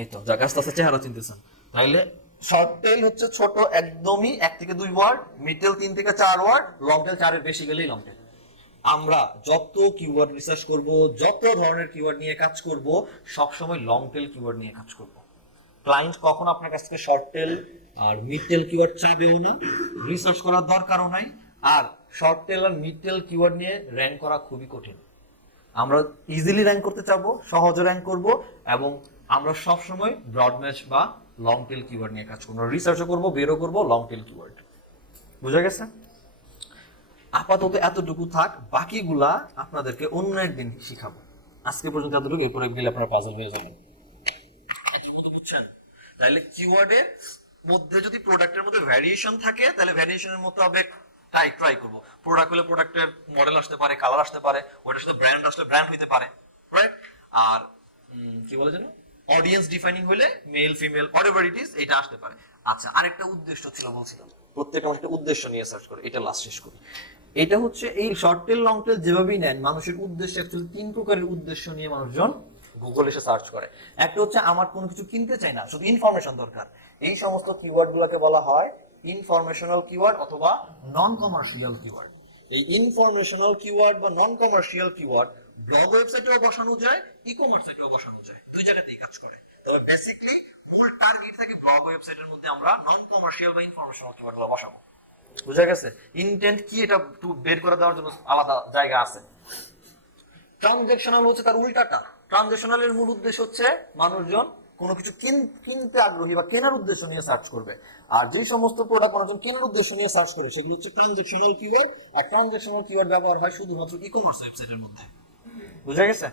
এই তো যা গাছ আছে চেহারা চিনতেছেন। তাইলে শর্ট টেল হচ্ছে ছোট, একদমই 1 থেকে 2 ওয়ার্ড, মিড টেল 3 থেকে 4 ওয়ার্ড, লং টেল 4 এর বেশি গেলেই লং টেল। আমরা যত কিওয়ার্ড রিসার্চ করব, যত ধরনের কিওয়ার্ড নিয়ে কাজ করব, সব সময় লং টেল কিওয়ার্ড নিয়ে কাজ করব। ক্লায়েন্ট কখনো আপনার কাছ থেকে শর্ট টেল আর মিড টেল কিওয়ার্ড চাবেও না, রিসার্চ করার দরকারও নাই। আর শর্ট টেল আর মিড টেল কিওয়ার্ড নিয়ে র‍্যাঙ্ক করা খুবই কঠিন। আমরা ইজিলি র‍্যাঙ্ক করতে চাবো, সহজে র‍্যাঙ্ক করব, এবং আমরা সব সময় ব্রড ম্যাচ বা লং টেল কিওয়ার্ড নিয়ে কাজ করব, রিসার্চও করব, বেরও করব লং টেল কিওয়ার্ড। বুঝা গেছে? আপাতত এতটুকু থাক, বাকিগুলা আপনাদেরকে অন্য একদিন শিখাবো। আজকে পর্যন্ত এতটুকু, এরপরে গেলে আপনারা পাজল হয়ে যাবেন। এর মতো বুঝছেন? তাহলে কিওয়ার্ডের মধ্যে যদি প্রোডাক্টের মধ্যে ভ্যারিয়েশন থাকে, তাহলে ভ্যারিয়েশনের মোতাবেক ট্রাই করব। প্রোডাক্ট হলে প্রোডাক্টের মডেল আসতে পারে, কালার আসতে পারে, ওটার সাথে ব্র্যান্ড আসলে ব্র্যান্ড হইতে পারে, রাইট? আর কি বলে জানো, অডিয়েন্স ডিফাইনিং হলে male female whatever it is, এটা আসতে পারে। আচ্ছা, আরেকটা উদ্দেশ্য ছিল বলছিলাম, প্রত্যেকটা একটা উদ্দেশ্য নিয়ে সার্চ করে, এটা লাস্ট শেষ করি। এটা হচ্ছে এই শর্ট টেল লং টেল যেভাবেই নেন, মানুষের উদ্দেশ্য অ্যাকচুয়ালি 3 প্রকারের উদ্দেশ্য নিয়ে মানুষজন গুগল এসে সার্চ করে। একটা হচ্ছে আমার কোনো কিছু কিনতে চাই না, শুধু ইনফরমেশন দরকার, এই সমস্ত কিওয়ার্ড গুলোকে বলা হয় ইনফরমেশনাল কিওয়ার্ড অথবা নন কমার্শিয়াল কিওয়ার্ড। এই ইনফরমেশনাল কিওয়ার্ড বা নন কমার্শিয়াল কিওয়ার্ড ব্লগ ওয়েবসাইটেও বসানো যায়, ই কমার্স সাইটেও বসানো যায়, দুই জায়গাতেই কাজ করে। তবে বেসিক্যালি মূল টার্গেট থাকে ব্লগ ওয়েবসাইটের মধ্যে আমরা নন কমার্শিয়াল বা ইনফরমেশনাল কিওয়ার্ডগুলো বসাবো। বুঝা গেছে? ইনটেন্ট কি এটা একটু বের করে দেওয়ার জন্য আলাদা জায়গা আছে। ট্রানজ্যাকশনাল হচ্ছে তার উল্টাটা। ট্রানজ্যাকশনালের মূল উদ্দেশ্য হচ্ছে মানুষজন কোনো কিছু কিনতে আগ্রহী বা কেনার উদ্দেশ্য নিয়ে সার্চ করবে, আর যে সমস্ত প্রোডাক্ট মানুষজন কেনার উদ্দেশ্য নিয়ে সার্চ করে সেগুলো হচ্ছে ট্রানজ্যাকশনাল কিওয়ার্ড। আর ট্রানজ্যাকশনাল কিওয়ার্ড ব্যবহার হয় শুধুমাত্র ই কমার্স ওয়েবসাইটের মধ্যে। বুঝা গেছে?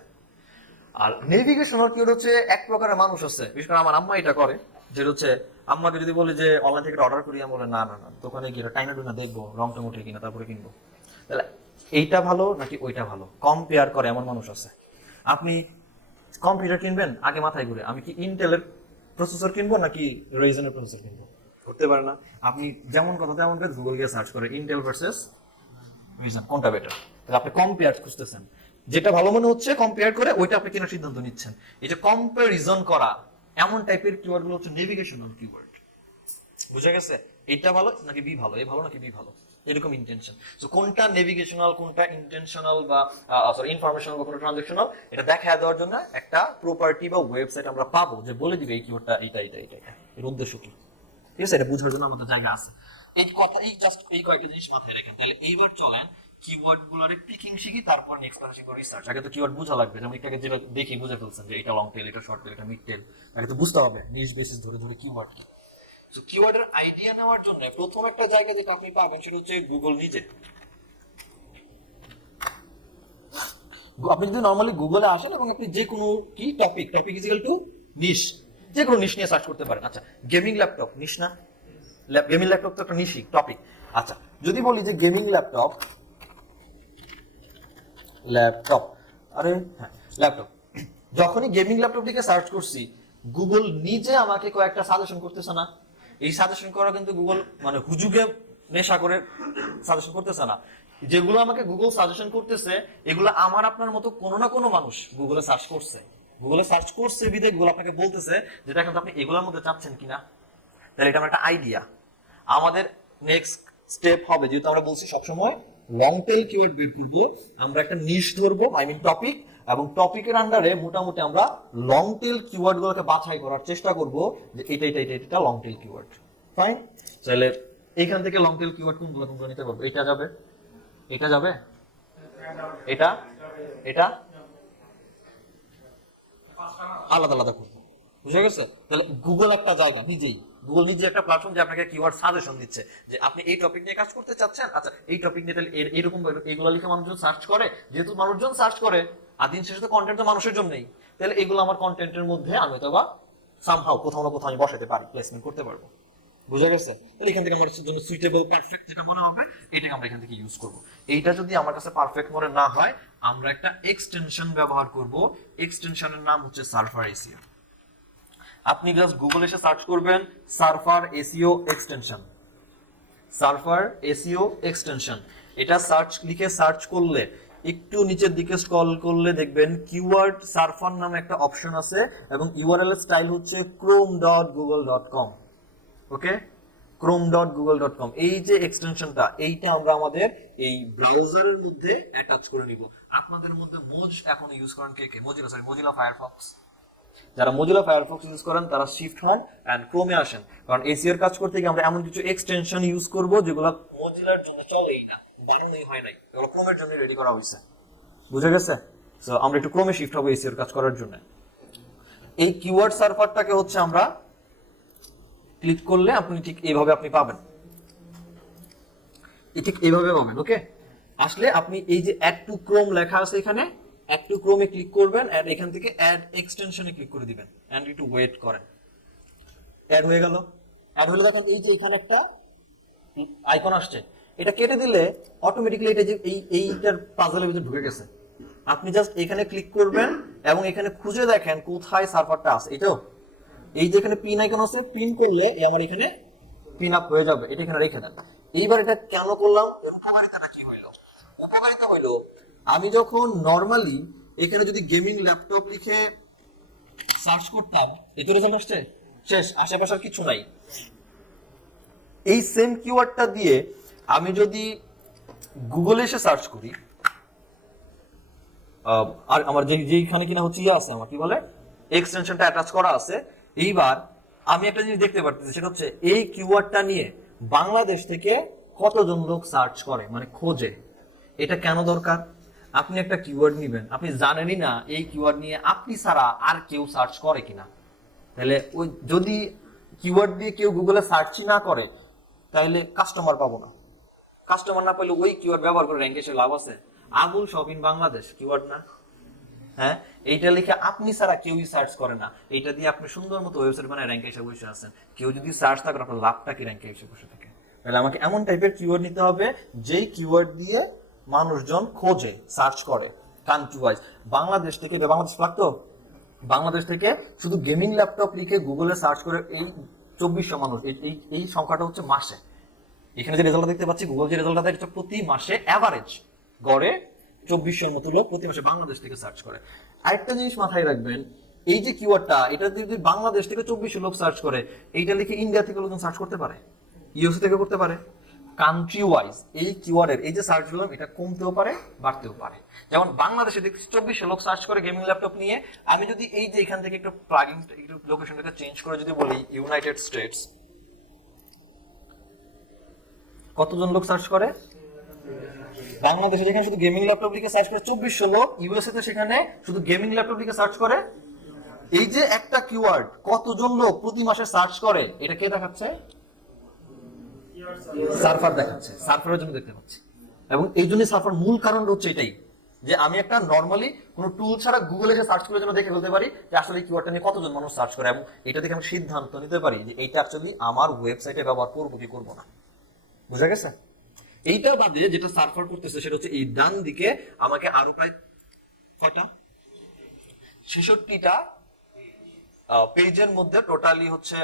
আর নেভিগেশনাল কিওয়ার্ড হচ্ছে এক প্রকারের মানুষ আছে, বিশেষ করে আমার আম্মা এটা করে, যেটা হচ্ছে আম্মাকে যদি বলি যে অনলাইন থেকে অর্ডার করি, আমি বলে না না না, দোকানে গিয়ে টাইমে টুনা দেখবো, রংটা উঠে কিনা তারপরে কিনবো। তাহলে এইটা ভালো নাকি ওইটা ভালো কম্পেয়ার করে এমন মানুষ আছে। আপনি কম্পিউটার কিনবেন, আগে মাথায় ঘুরে আমি কি ইন্টেলের প্রসেসর কিনবো নাকি রাইজেনের প্রসেসর কিনবো, করতে পারে না। আপনি যেমন কথা তেমন করে গুগল গিয়ে সার্চ করে ইন্টেল ভার্সেস রাইজেন কোনটা বেটার, তাহলে আপনি কম্পেয়ার খুঁজতেছেন, যেটা ভালো মনে হচ্ছে কম্পেয়ার করে ওইটা আপনি কেনার সিদ্ধান্ত নিচ্ছেন। এই যে কম্পারিজন করা এমন টাইপের কিওয়ার্ড গুলো হচ্ছে নেভিগেশনাল কিওয়ার্ড। বুঝা গেছে? এইটা ভালো নাকি বি ভালো, এ ভালো নাকি বি ভালো, এরকম ইন্টেনশন। সো কোনটা নেভিগেশনাল কোনটা ইন্টেনশনাল বা সরি ইনফরমেশনাল বা কোনটা ট্রানজ্যাকশনাল, এটা দেখা দেওয়ার জন্য একটা প্রপার্টি বা ওয়েবসাইট আমরা পাবো যে বলে দিবে এই কিওয়ার্ডটা এটা এটা এটা এটা, এর উদ্দেশ্য কি। ঠিক আছে? এটা বোঝার জন্য আমাদের জায়গা আছে। এই কথা এই জাস্ট এই কয়েকটা জিনিস মাথায় রাখেন। তাহলে এইবার চলেন কিওয়ার্ড গুলোর পিকিং শিখি, তারপর নেক্সট ক্লাসে করে রিসার্চ। আগে তো কিওয়ার্ড বোঝা লাগবে, যেমন এটাকে যেটা দেখি বুঝে ফেলছেন যে এটা লং টেল, এটা শর্ট টেল, এটা মিড টেল, আগে তো বুঝতে হবে নিশ বেসিস ধরে ধরে কিওয়ার্ড কি। সো কিওয়ার্ডের আইডিয়া নেওয়ার জন্য প্রথম একটা জায়গা যেটা আপনি পাবেন সেটা হচ্ছে গুগল নিজে। আপনি যদি নরমালি গুগলে আসেন এবং আপনি যে কোনো কি টপিক ইজ ইকুয়াল টু নিশ, যে কোনো নিশ নিয়ে সার্চ করতে পারেন। আচ্ছা, গেমিং ল্যাপটপ নিশ না? গেমিং ল্যাপটপ তো একটা নিশি টপিক। আচ্ছা, যদি বলি যে গেমিং ল্যাপটপ আরে হ্যাঁ ল্যাপটপ, যখনই গেমিং ল্যাপটপ লিখে সার্চ করছি গুগল নিজে আমাকে কয়েকটা সাজেশন করতেছে না? এই সাজেশন করা কিন্তু গুগল মানে হুজুগে নেশা করে সাজেশন করতেছে না। যেগুলো আমাকে গুগল সাজেশন করতেছে এগুলো আমার আপনার মতো কোনো না কোনো মানুষ গুগলে সার্চ করছে বিদে গুগল আপনাকে বলতেছে যে দেখেন আপনি এগুলোর মধ্যে চাচ্ছেন কিনা। তাহলে এটা আমার একটা আইডিয়া। আমাদের নেক্সট স্টেপ হবে, যেহেতু আমরা বলছি সবসময় লং টেল কিওয়ার্ড বের করবো, আমরা একটা নিশ ধরবো, আই মিন টপিক, এবং টপিকের আন্ডারে মোটামুটি আমরা লং টেল কিওয়ার্ড গুলোকে বাছাই করার চেষ্টা করব যে এটা লং টেল কিওয়ার্ড। ফাইন, তাহলে এইখান থেকে লং টেল কিওয়ার্ড কোনগুলো নিতে পারবো? এটা যাবে, এটা যাবে, এটা এটা আলাদা আলাদা করবো। বুঝে গেছে? তাহলে গুগল একটা জায়গা নিজেই, গুগল নিজে একটা প্ল্যাটফর্ম যে আপনাকে কিওয়ার্ড সাজেশন দিচ্ছে যে আপনি এই টপিক নিয়ে কাজ করতে চাচ্ছেন। আচ্ছা, এই টপিক নিয়ে তাহলে এরকম এইগুলো লিখে মানুষজন সার্চ করে, যেহেতু মানুষজন সার্চ করে আর দিন শেষে তো কন্টেন্ট তো মানুষের জন্যই, তাহলে এগুলো আমার কন্টেন্টের মধ্যে আমি তো বা সামহাউ কোথাও না কোথাও আমি বসাতে পারি, প্লেসমেন্ট করতে পারবো। বুঝা গেছে? তাহলে এখান থেকে আমার জন্য সুইটেবল পারফেক্ট যেটা মনে হবে এটাকে আমরা এখান থেকে ইউজ করব। এইটা যদি আমার কাছে পারফেক্ট মনে না হয় আমরা একটা এক্সটেনশন ব্যবহার করব। এক্সটেনশনের নাম হচ্ছে সার্ফার এসইও। আপনি জাস্ট গুগল এসে সার্চ করবেন surfer SEO extension, surfer SEO extension. এটা লিখে সার্চ করলে একটু নিচের দিকে স্ক্রল করলে দেখবেন কিওয়ার্ড সার্ফার নামে একটা অপশন আছে এবং ইউআরএল এর স্টাইল হচ্ছে chrome.google.com। ওকে, chrome.google.com। এই যে এক্সটেনশনটা এইটা আমরা আমাদের এই ব্রাউজারের মধ্যে অ্যাটাচ করে নিব। আপনাদের মধ্যে মোজ এখন ইউজ করেন কে? Mozilla Firefox. যারা মোজিলা ফায়ারফক্স ইউজ করেন তারা শিফট হন এন্ড ক্রোমে আসেন, কারণ এসইও এর কাজ করতে গিয়ে আমরা এমন কিছু এক্সটেনশন ইউজ করব যেগুলো মোজিলার জন্য চলেই না, বানানোই হয় নাই, এগুলো ক্রোমের জন্য রেডি করা হয়েছে। বুঝে গেছে? সো আমরা একটু ক্রোমে শিফট হব এসইও এর কাজ করার জন্য। এই কিওয়ার্ড সার্ভারটাকে হচ্ছে আমরা ক্লিক করলে আপনি ঠিক এইভাবে আপনি পাবেন, ঠিক এইভাবে পাবেন। ওকে, আসলে আপনি এই যে অ্যাড টু ক্রোম লেখা আছে এখানে, অ্যাড টু ক্রোমে ক্লিক করবেন এন্ড এখান থেকে অ্যাড এক্সটেনশনে ক্লিক করে দিবেন এন্ড একটু ওয়েট করেন। অ্যাড হয়ে গেল। অ্যাড হলে দেখেন এই যে এখানে একটা আইকন আসছে, এটা কেটে দিলে অটোমেটিক্যালি এটা যে এইটার পাজলের ভিতরে ঢুকে গেছে। আপনি জাস্ট এখানে ক্লিক করবেন এবং এখানে খুঁজে দেখেন কোথায় সার্ভারটা আছে। এটাও এই যে এখানে পিন আইকন আছে, পিন করলে আমার এখানে পিন আপ হয়ে যাবে, এটা এখানে রেখে দেন। এইবার এটা কেন করলাম, উপকারিতাটা কি হইলো? হলো আমি যখন নরমালি এখানে যদি গেমিং ল্যাপটপ লিখে সার্চ করতাম, এই তো রেজাল্ট আসছে, শেষ, আশেপাশে আর কিছু নাই। এই সেম কিওয়ার্ডটা দিয়ে আমি যদি গুগলে এসে সার্চ করি, আর আমার যেখানে কিনা হচ্ছে ইয়ে আছে, আমার কি বলে এক্সটেনশনটা অ্যাটাচ করা আছে, এইবার আমি একটা জিনিস দেখতে পারতেছি, সেটা হচ্ছে এই কিওয়ার্ডটা নিয়ে বাংলাদেশ থেকে কতজন লোক সার্চ করে, মানে খোঁজে। এটা কেন দরকার? আপনি একটা কিওয়ার্ড নিবেন, আপনি জানেনই না এই কিওয়ার্ড নিয়ে আপনি ছাড়া আর কেউ সার্চ করে কিনা। তাহলে ওই যদি কিওয়ার্ড দিয়ে কেউ গুগলে সার্চই না করে, তাহলে কাস্টমার পাবো না। কাস্টমার না পেলে ওই কিওয়ার্ড ব্যবহার করে র্যাঙ্কে এসে লাভ আছে? Abul shop in Bangladesh keyword না? হ্যাঁ, এইটা লিখে আপনি ছাড়া কেউই সার্চ করে না। এইটা দিয়ে আপনি সুন্দর মতো ওয়েবসাইট বানায় র্যাঙ্কে এসে বসে আছেন। কেউ যদি সার্চ না করে, আপনার লাভটা কি র্যাঙ্কে এসে বসে থাকে? তাহলে আমাকে এমন টাইপের কিওয়ার্ড নিতে হবে যেই কিওয়ার্ড দিয়ে মানুষজন খোঁজে, সার্চ করে কান্ট্রি ওয়াইজ। বাংলাদেশ থেকে, বাংলাদেশ লাগতো, বাংলাদেশ থেকে শুধু গেমিং ল্যাপটপ লিখে গুগলে সার্চ করে এই 2400 মানুষ, এই সংখ্যাটা হচ্ছে মাসে। এখানে যে রেজাল্টটা দেখতে পাচ্ছি, গুগল যে রেজাল্টটা দেয়, এটা প্রতি মাসে অ্যাভারেজ গড়ে 2400 মতো লোক প্রতি মাসে বাংলাদেশ থেকে সার্চ করে। আরেকটা জিনিস মাথায় রাখবেন, এই যে কিওয়ার্ডটা, এটা যদি বাংলাদেশ থেকে 2400 লোক সার্চ করে, এইটা লিখে ইন্ডিয়া থেকে লোকজন সার্চ করতে পারে, ইউএসএ থেকে করতে পারে। কান্ট্রি ওয়াইজ এই কিওয়ার্ডের এই যে সার্চ করলাম, এটা কমতেও পারে, বাড়তেও পারে। যেমন বাংলাদেশে দেখছি 2400 লোক সার্চ করে গেমিং ল্যাপটপ নিয়ে। আমি যদি এই যে এখান থেকে একটু প্লাগইন, একটু লোকেশনটাকে চেঞ্জ করে যদি বলি ইউনাইটেড স্টেটস, কতজন লোক সার্চ করে? বাংলাদেশে যেখানে শুধু গেমিং ল্যাপটপ লিখে সার্চ করে 2400 লোক, ইউএসএ তে সেখানে শুধু গেমিং ল্যাপটপ লিখে সার্চ করে। এই যে একটা কিওয়ার্ড কতজন লোক প্রতি মাসে সার্চ করে, এটা কে দেখাচ্ছে? সার্ভার দেখাচ্ছে, সার্ভারের জন্য দেখতে পাচ্ছি। এবং এই জন্য সার্ভার মূল কারণ হচ্ছে এটাই, যে আমি একটা নরমালি কোনো টুল ছাড়া গুগলে এসে সার্চ করে জন্য দেখে ফেলতে পারি যে আসলে কিওয়ার্ডটা নিয়ে কতজন মানুষ সার্চ করে, এবং এটা দেখে আমি সিদ্ধান্ত নিতে পারি যে এইটা অ্যাকচুয়ালি আমার ওয়েবসাইটে ব্যবহার করবো কি করবো না। বুঝা গেছে? এইটা বাদে যেটা সার্ভার করতেছে সেটা হচ্ছে এই ডান দিকে আমাকে আরো প্রায় কয়টা 66টা পেজের মধ্যে টোটালি হচ্ছে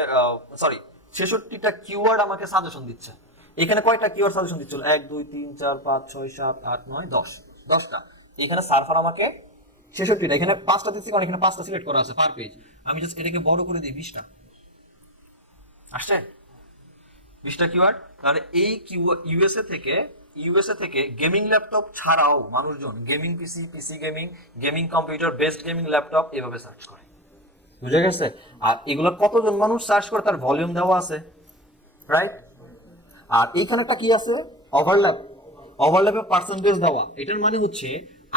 66টা কিওয়ার্ড আমাকে সাজেশন দিচ্ছে। এখানে কয়টা কিওয়ার্ড সাজেশন দিচ্ছিল? 1 2 3 4 5 6 7 8 9 10, 10টা। এখানে সার্ভার আমাকে 66টা, এখানে 5টা দিচ্ছে কারণ এখানে 5টা সিলেক্ট করা আছে পার পেজ। আমি জাস্ট এটাকে বড় করে দিই, 20টা আসছে, 20টা কিওয়ার্ড। তাহলে এই ইউএসএ থেকে গেমিং ল্যাপটপ ছাড়াও মানুষজন গেমিং পিসি, পিসি gaming, gaming computer, best gaming laptop এভাবে সার্চ করে। বুঝে গেছে? আর এগুলো কতজন মানুষ সার্চ করে তার ভলিউম দেওয়া আছে, রাইট? আর এইখানে একটা কি আছে? ওভারল্যাপের পার্সেন্টেজ দেওয়া। এটার মানে হচ্ছে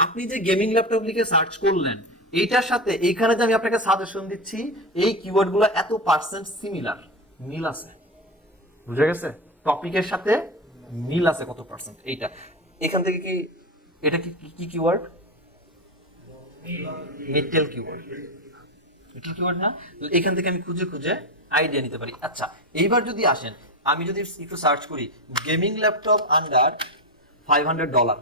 আপনি যে গেমিং ল্যাপটপ লিখে সার্চ করলেন, এইটার সাথে এইখানে যে আমি আপনাকে সাজেশন দিচ্ছি, এই কিওয়ার্ড গুলো এত পার্সেন্ট সিমিলার, মিল আছে। বুঝে গেছে? টপিকের সাথে মিল আছে কত পার্সেন্ট। এইটা এখান থেকে কি, এটা কি keyword? Metal keyword, metal keyword না? এখান থেকে আমি খুঁজে খুঁজে আইডিয়া নিতে পারি। আচ্ছা, এইবার যদি আসেন, আমি যদি একটু সার্চ করি গেমিং ল্যাপটপ আন্ডার $500,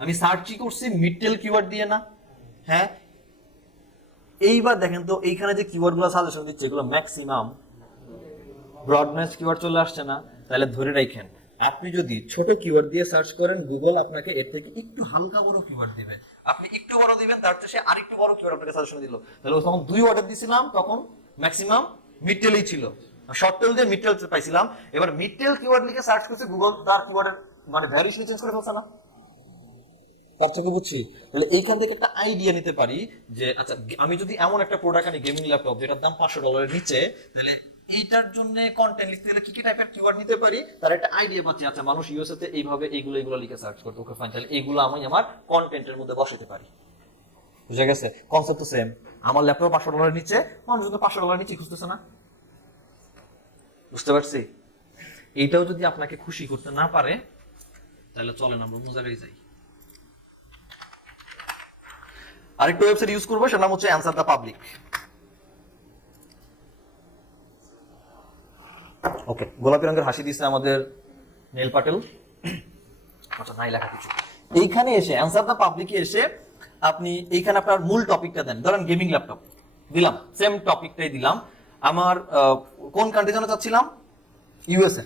আমি সার্চই করছি মেটাল কিওয়ার্ড দিয়ে না? হ্যাঁ, এইবার দেখেন তো এইখানে যে কিওয়ার্ড গুলো সাজেশন দিচ্ছে, এগুলো ম্যাক্সিমাম ব্রডনেস কিওয়ার্ড চলে আসছে না? তাহলে ধরে রাখেন, আপনি যদি ছোট কিওয়ার্ড দিয়ে সার্চ করেন, গুগল আপনাকে এর থেকে একটু হালকা বড় কিওয়ার্ড দিবে। আপনি একটু বড় দিবেন, তার চেয়ে সে আরেকটু বড় কিওয়ার্ড আপনাকে সাজেশন দিল। তাহলে তখন 2 অর্ডার দিছিলাম, তখন ম্যাক্সিমাম মিডটেলই ছিল, শর্ট টেল দিয়ে মিডটেল পাইছিলাম। এবার মিডটেল কিওয়ার্ড লিখে সার্চ করছে, গুগল তার কিওয়ার্ডের মানে ভ্যারিয়েশন চেঞ্জ করে ফেলছে না? তার থেকে বুঝছি। তাহলে এইখান থেকে একটা আইডিয়া নিতে পারি যে আচ্ছা, আমি যদি এমন একটা প্রোডাক্ট আনি গেমিং ল্যাপটপ যেটার দাম $500 নিচে, তাহলে এইটার জন্য কন্টেন্ট লিখতে গেলে কি কি টাইপের কিওয়ার্ড নিতে পারি, তার একটা আইডিয়া পাচ্ছি। আচ্ছা, মানুষ ইউএসএ তে এইভাবে এইগুলো লিখে সার্চ করতে, ওকে ফাইন, তাহলে এইগুলো আমি আমার কন্টেন্টের মধ্যে বসাতে পারি। বুঝা গেছে? কনসেপ্ট তো সেম। আমার ল্যাপটপ $500 নিচে, মানুষ যদি $500 নিচে খুঁজতেছে না। বুঝতে পারছি? এইটাও যদি আপনাকে খুশি করতে না পারে, তাহলে চলেন আমরা মজারেই যাই। আরেকটা ওয়েবসাইট ইউজ করবো, সেটার নাম হচ্ছে অ্যানসার দ্য পাবলিক। ওকে, গোলাপি রঙের হাসি দিচ্ছে আমাদের নীল পাটেল। আচ্ছা, নাই লেখা কিছু। এইখানে এসে অ্যানসার দ্য পাবলিকে এসে আপনি এইখানে আপনার মূল টপিকটা দেন। ধরেন গেমিং ল্যাপটপ দিলাম, সেম টপিকটাই দিলাম। আমার কোন কান্ট্রি যেন চাচ্ছিলাম? ইউএসএ।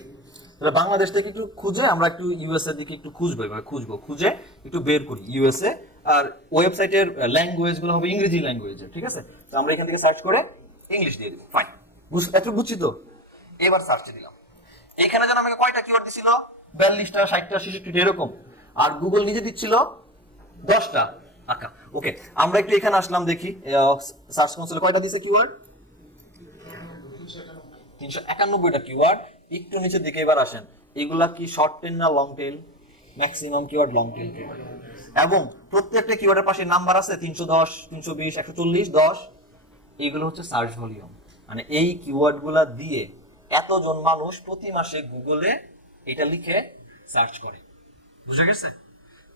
তাহলে বাংলাদেশ থেকে একটু খুঁজে আমরা একটু ইউএসএ দিকে একটু খুঁজবো, এবার খুঁজে একটু বের করি ইউএসএ। আর ওয়েবসাইটের ল্যাঙ্গুয়েজ গুলো হবে ইংরেজি ল্যাঙ্গুয়েজের, ঠিক আছে? তো আমরা এখান থেকে সার্চ করে ইংলিশ দিয়ে দিব, ফাইন, এত বুঝছি তো। এবার সার্চে দিলাম, এখানে যেন আমাকে কয়টা কিওয়ার্ড দিছিল, 42টা 60টা 66টা এরকম, আর গুগল নিজে দিচ্ছিল 10টা। আচ্ছা ওকে, আমরা একটু এখানে আসলাম, দেখি সার্চ কনসোলে কয়টা দিছে কিওয়ার্ড, 391টা কিওয়ার্ড। একটু নিচের দিকে এবার আসেন, এগুলা কি শর্ট টেল না long tail? Maximum keyword long tail keyword, এবং প্রত্যেকটা কিওয়ার্ডের পাশে নাম্বার আছে 310 320 140 10। এগুলো হচ্ছে সার্চ ভলিউম, মানে এই কিওয়ার্ড গুলা দিয়ে এতজন মানুষ প্রতি মাসে গুগলে এটা লিখে সার্চ করে, বুঝা গেছে?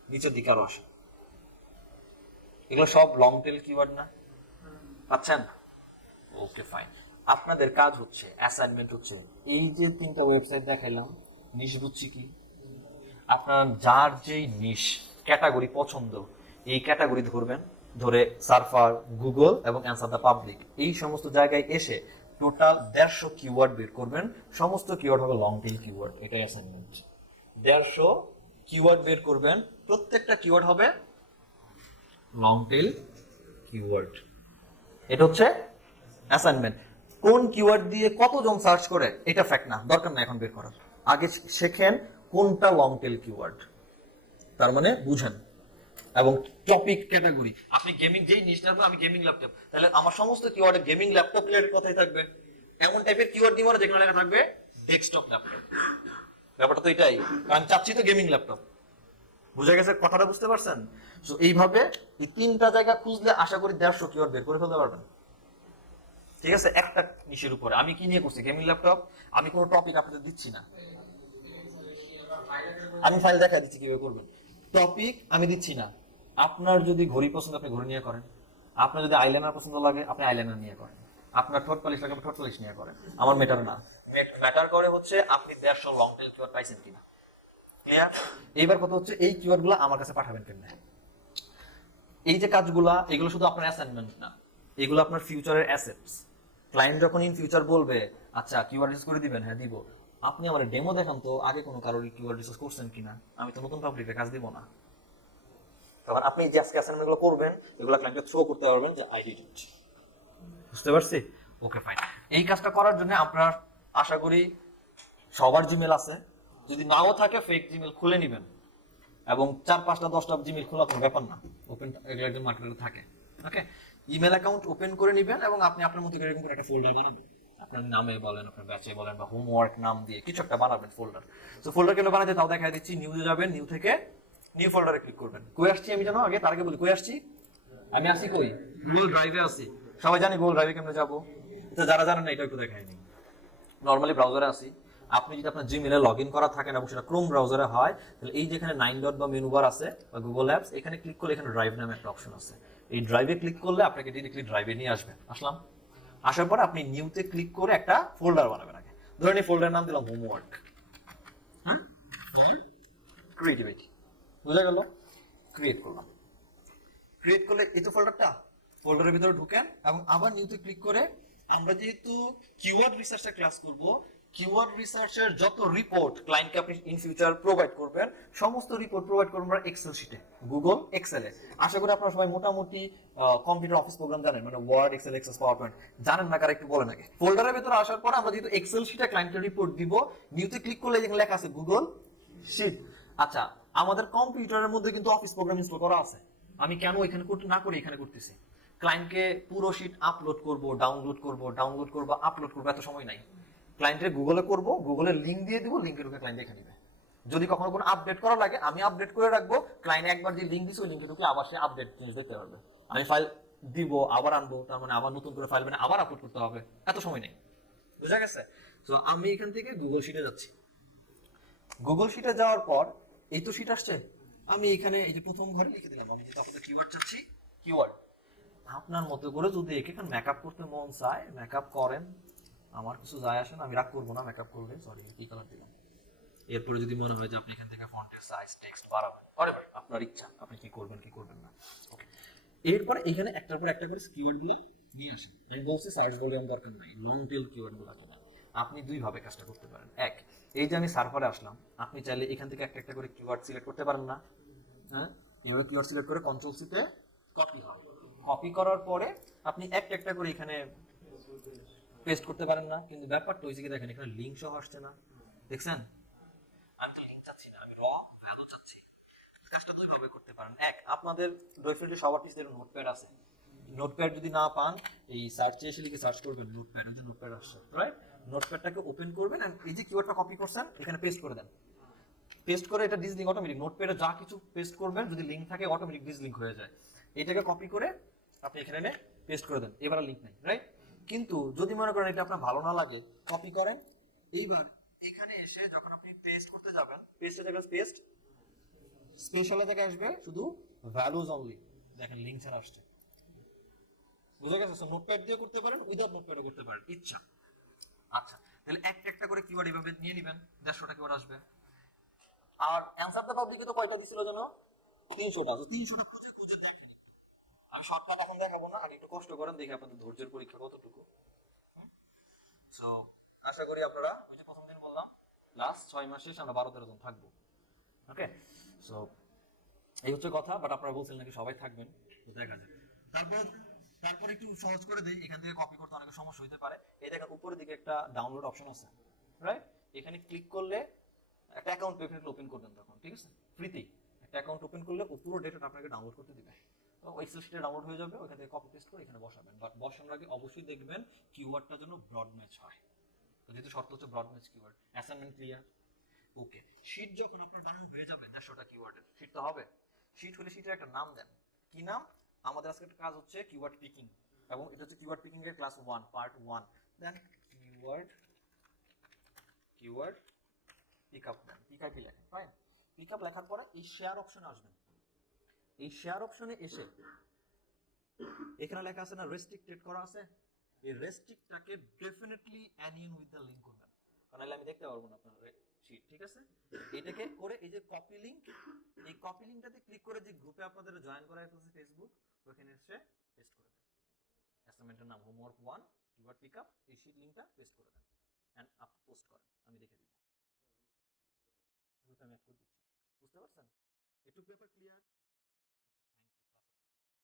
নিচের দিকে আরো আসে, এগুলো সব লং টেল কিওয়ার্ড না, পাচ্ছেন? Okay fine. আপনাদের কাজ হচ্ছে, অ্যাসাইনমেন্ট হচ্ছে, এই যে 3টা ওয়েবসাইট দেখাইলাম, নিশ বুঝছি কি, আপনার যার যেই নিশ ক্যাটাগরি পছন্দ, এই ক্যাটাগরি ধরবেন, ধরে সার্ফার গুগল এবং অ্যান্সার দ্য পাবলিক এই সমস্ত জায়গায় এসে টোটাল 150 কিওয়ার্ড বের করবেন। সমস্ত কিওয়ার্ড হবে লং টেল কিওয়ার্ড, এটাই অ্যাসাইনমেন্ট। 150 কিওয়ার্ড বের করবেন, প্রত্যেকটা কিওয়ার্ড হবে লং টেল কিওয়ার্ড। এটা হচ্ছে অ্যাসাইনমেন্ট। কোন কিওয়ার্ড দিয়ে কতজন সার্চ করে এটা ফ্যাক্ট না, দরকার না এখন বের করার, আগে শেখেন কোনটা লং টেল কিওয়ার্ড, তার মানে বুঝেন। এবং টপিক ক্যাটাগরি, আপনি গেমিং যেই নিশ নেবেন, আমি গেমিং ল্যাপটপ, তাহলে আমার সমস্ত কিওয়ার্ডে গেমিং ল্যাপটপ এর কথাই থাকবে। এমন টাইপের কিওয়ার্ড দিব না যেখানে লেখা থাকবে ডেস্কটপ ল্যাপটপ। ব্যাপারটা তো এটাই, কারণ চাচ্ছি তো গেমিং ল্যাপটপ। বুঝা গেছে কথাটা, বুঝতে পারছেন? সো এইভাবে এই 3টা জায়গা খুঁজলে আশা করি 150 কিওয়ার্ড বের করে ফেলতে পারবেন, ঠিক আছে? একটা নিশের উপরে। আমি কি নিয়ে করছি? Gaming laptop. আমি কোনো টপিক আপনাদের দিচ্ছি না, আমি ফাইল দেখা দিচ্ছি কিভাবে করবেন। টপিক আমি দিচ্ছি না। আপনার যদি ঘড়ি পছন্দ আপনি ঘড়ি নিয়ে করেন, আপনার যদি আইলাইনার পছন্দ লাগে আপনি আইলাইনার নিয়ে করেন, আপনার ঠোঁট পালিশ লাগে ঠোঁট পালিশ নিয়ে করেন, আমার ম্যাটার না। ম্যাটার করে হচ্ছে আপনি 150 লং টেল কিওয়ার্ড পাইছেন কিনা, ক্লিয়ার? এইবার কথা হচ্ছে এই কিওয়ার্ড গুলো আমার কাছে পাঠাবেন কেমনে। এই যে কাজগুলা, এগুলো শুধু আপনার অ্যাসাইনমেন্ট না, এগুলো আপনার ফিউচারের অ্যাসেটস। ক্লায়েন্ট যখন ইন ফিউচার বলবে আচ্ছা কিওয়ার্ড রিসার্চ করে দিবেন, হ্যাঁ দিব, আপনি আমার ডেমো দেখান তো আগে কোনো কারোর কিওয়ার্ড রিসার্চ করছেন কিনা, আমি তো নতুন পাবলিকের কাজ দিব না। তখন আপনি যে আজকে অ্যাসাইনমেন্টগুলো করবেন এগুলো ক্লায়েন্টকে থ্রো করতে পারবেন যে আই ডিড ইট। বুঝতে পারছি? Okay fine. এই কাজটা করার জন্য আপনার আশা করি সবার জিমেল আছে, যদি নাও থাকে ফেক জিমেল খুলে নেবেন, এবং 4-5টা 10টা জিমেল খোলা কোনো ব্যাপার না, ওপেন এগুলো একদম মার্কেটে থাকে। ওকে, ইমেল অ্যাকাউন্ট ওপেন করে নেবেন এবং আপনি আপনার মতো এরকম করে একটা ফোল্ডার বানাবেন, আপনার নামে বলেন, আপনার ব্যাচে বলেন, বা হোমওয়ার্ক নাম দিয়ে কিছু একটা বানাবেন ফোল্ডার। তো ফোল্ডার কেন বানাতে তাও দেখা দিচ্ছি। নিউজে যাবেন, নিউ থেকে নিউ ফোল্ডারে ক্লিক করবেন। কই আসছি আমি জানো, আগে তার আগে বলি কই আসছি। আমি আসি কই, গুগল ড্রাইভে আসি। সবাই জানি গুগল ড্রাইভে কেমনে যাবো, তো যারা জানেন না এটা একটু দেখায়নি। নর্মালি ব্রাউজারে আসি, আপনি যদি আপনার জিমেলে লগ ইন করা থাকেন এবং সেটা ক্রোম ব্রাউজারে হয়, তাহলে এই যেখানে 9 ডট বা মেনু বার আছে বা গুগল অ্যাপস, এখানে ক্লিক করলে এখানে ড্রাইভ নামে একটা অপশন আছে। এই ড্রাইভে ক্লিক করলে আপনাকে ডিরেক্টলি ড্রাইভে নিয়ে আসবে। আসলাম, আসার পর আপনি নিউতে ক্লিক করে একটা ফোল্ডার বানাবেন। আগে ধরেন এই ফোল্ডারের নাম দিলাম হোমওয়ার্ক, হ্যাঁ, ক্রিয়েটিভিটি, বুঝা গেল? ক্রিয়েট করলাম। ক্রিয়েট করলে এই তো ফোল্ডারের ভিতরে ঢুকেন এবং আবার নিউতে ক্লিক করে, আমরা যেহেতু কিওয়ার্ড রিসার্চের ক্লাস করব, কিওয়ার্ড রিসার্চের যত রিপোর্ট ক্লায়েন্টকে আপনি ইন ফিউচার প্রোভাইড করবেন, সমস্ত রিপোর্ট প্রোভাইড করবেন আমরা এক্সেল শিটে, গুগল এক্সেলে। আশা করি আপনারা সবাই মোটামুটি কম্পিউটার অফিস প্রোগ্রাম জানেন, মানে Word, Excel, Access, PowerPoint জানেন না কারা একটু বলেন আগে। ফোল্ডারের ভিতরে আসার পর আমরা যেহেতু এক্সেল শিটে ক্লায়েন্টের রিপোর্ট দিব, নিউতে ক্লিক করলে যেখানে লেখা আছে গুগল শিট। আচ্ছা, আমাদের কম্পিউটারের মধ্যে কিন্তু অফিস প্রোগ্রাম ইনস্টল করা আছে। আমি কেন এখানে করতে না করে এখানে করতেছি? ক্লায়েন্টকে পুরো শিট আপলোড করব, ডাউনলোড করব, আপলোড করব, এত সময় নাই। ক্লায়েন্টের গুগলে করব, গুগলের লিংক দিয়ে দিব, লিংকের ঢুকে ক্লায়েন্ট দেখে নেবে। যদি কখনো কোনো আপডেট করা লাগে আমি আপডেট করে রাখবো, ক্লায়েন্ট একবার যে লিংক দিছে ওই লিংকে ঢুকে আবার সে আপডেট জিনিস দেখতে পারবে। আমি ফাইল দিব, আবার আনবো, তার মানে আবার নতুন করে ফাইল মানে আবার আপলোড করতে হবে, এত সময় নেই। বুঝা গেছে? তো আমি এখান থেকে গুগল শিটে যাচ্ছি। গুগল শিটে যাওয়ার পর এই তো শিট আসছে, আমি এখানে এই যে প্রথম ঘরে লিখে দিলাম আমি যেটা আপনাদের কিওয়ার্ড চাচ্ছি, কিওয়ার্ড। আপনার মতো করে যদি এখানে মেকআপ করতে মন চায় মেকআপ করেন, আমার কিছু যায় আসে না, আমি রাগ করবো না মেকআপ করলে। সরি, কি কালার দিলাম। এরপরে যদি মনে হয় যে আপনি এখান থেকে ফন্টের সাইজ টেক্সট বাড়াবেন, আপনার ইচ্ছা, আপনি কি করবেন কি করবেন না। ওকে, এরপরে এখানে একটার পর একটা করে কিওয়ার্ড গুলো নিয়ে আসেন। আমি বলছি সার্চ ভলিউম দরকার নাই, লং টেল কিওয়ার্ড গুলো কিনা। আপনি দুই ভাবে কাজটা করতে পারেন। এক, এই যে আমি সার্ভারে আসলাম, আপনি চাইলে এখান থেকে একটা একটা করে কিওয়ার্ড সিলেক্ট করতে পারেন না? হ্যাঁ, এইভাবে কিওয়ার্ড সিলেক্ট করে কন্ট্রোল সি তে কপি হয়। কপি করার পরে আপনি একটা একটা করে এখানে পেস্ট করতে পারেন না? কিন্তু ব্যাপারটা হয়েছে কি দেখেন, এখানে লিঙ্ক সহ আসছে না, দেখছেন? আমি তো লিঙ্ক চাচ্ছি না, আমি র ভ্যালু চাচ্ছি। কাজটা দুইভাবে করতে পারেন। এক, আপনাদের ডকুমেন্টে সবার পিছনে নোটপ্যাড আছে, নোটপ্যাড যদি না পান এই সার্চে এসে লিখে সার্চ করবেন নোটপ্যাড, ওই যে নোটপ্যাড আসছে, রাইট? নোটপ্যাডটাকে ওপেন করবেন এন্ড এই যে কিওয়ার্ডটা কপি করছেন এখানে পেস্ট করে দেন। পেস্ট করে এটা ডিসলিঙ্ক অটোমেটিক, নোটপ্যাডে যা কিছু পেস্ট করবেন যদি লিঙ্ক থাকে অটোমেটিক ডিসলিঙ্ক হয়ে যায়। এটাকে কপি করে আপনি এখানে এনে পেস্ট করে দেন, এবার লিঙ্ক নাই, রাইট? কিন্তু যদি মনে করেন এটা আপনার ভালো না লাগে, কপি করেন, এইবার এখানে এসে যখন আপনি পেস্ট করতে যাবেন, পেস্টের জায়গায় পেস্ট স্পেশাল থেকে আসবে শুধু ভ্যালুজ অনলি, দেখেন লিঙ্ক ছাড়া আসছে। বুঝা গেছে? সো নোটপ্যাড দিয়ে করতে পারেন, উইদাউট নোটপ্যাডও করতে পারেন, ইচ্ছা। আচ্ছা, তাহলে একটা একটা করে কিওয়ার্ড এভাবে নিয়ে নেবেন, 150টা কিওয়ার্ড আসবে। আর অ্যানসার দ্য পাবলিকে তো কয়টা দিছিল জানো? 300টা। 300টা খুঁজে খুঁজে দেখেন। আমি শর্টকাট এখন দেখাবো না, আগে একটু কষ্ট করেন, দেখি আপনাদের ধৈর্যের পরীক্ষা কতটুকু। সো আশা করি আপনারা, ওই যে প্রথম দিন বললাম লাস্ট 6 মাস শেষে আমরা 12-13 জন থাকবো। ওকে, সো এই হচ্ছে কথা। বাট আপনারা বলছিলেন নাকি সবাই থাকবেন, তো দেখা যাক। তারপর তারপর একটু সহজ করে দেই, এখান থেকে কপি করতে অনেক সমস্যা হতে পারে। এই দেখেন উপরের দিকে একটা ডাউনলোড অপশন আছে, রাইট? এখানে ক্লিক করলে একটা অ্যাকাউন্ট ডেফিনেটলি ওপেন করবেন তখন, ঠিক আছে? ফ্রিতেই একটা অ্যাকাউন্ট ওপেন করলে পুরো ডেটাটা আপনাকে ডাউনলোড করতে দিবে। তো এক্সেল শিটে ডাউনলোড হয়ে যাবে, ওইখান থেকে কপি পেস্ট করে এখানে বসাবেন। বাট বসানোর আগে অবশ্যই দেখবেন কিওয়ার্ডটা যেন ব্রড ম্যাচ হয়। তো যেহেতু শর্ত হচ্ছে broad match keyword. Assignment clear? Okay. Sheet যখন আপনার ডাউনলোড হয়ে যাবে 150টা কিওয়ার্ডের, শীট তো হবে। শীট হলে শীটের একটা নাম দেন। কি নাম? আমাদের আজকে একটা কাজ হচ্ছে কিওয়ার্ড পিকিং, এবং এটা হচ্ছে কিওয়ার্ড পিকিং এর ক্লাস 1 পার্ট 1। দেন কিওয়ার্ড কিওয়ার্ড পিকআপ দেন, পিকআপই লেখেন, ফাইন। পিকআপ লেখার পরে এই শেয়ার অপশনে আসবেন। এই শেয়ার অপশনে এসে এখানে লেখা আছে না রেস্ট্রিক্টেড করা আছে, এই রেস্ট্রিক্টটাকে definitely anyone with the link করবেন, কারণ আমি দেখতে পারবো না আপনার শীট, ঠিক আছে? এটাকে করে এই যে কপি লিংক, এই কপি লিংকটাতে ক্লিক করে যে গ্রুপে আপনাদের জয়েন করা হয়েছে ফেসবুক, ওখানে এসে পেস্ট করে দেন। অ্যাসাইনমেন্টের নাম হোমওয়ার্ক 1 কিওয়ার্ড পিকআপ, এই শীট লিংকটা পেস্ট করে দেন এন্ড আপ পোস্ট করেন, আমি দেখে দিব। গ্রুপে আমি অ্যাড করে দিচ্ছি। বুঝতে পারছেন? একটু পেপার ক্লিয়ার?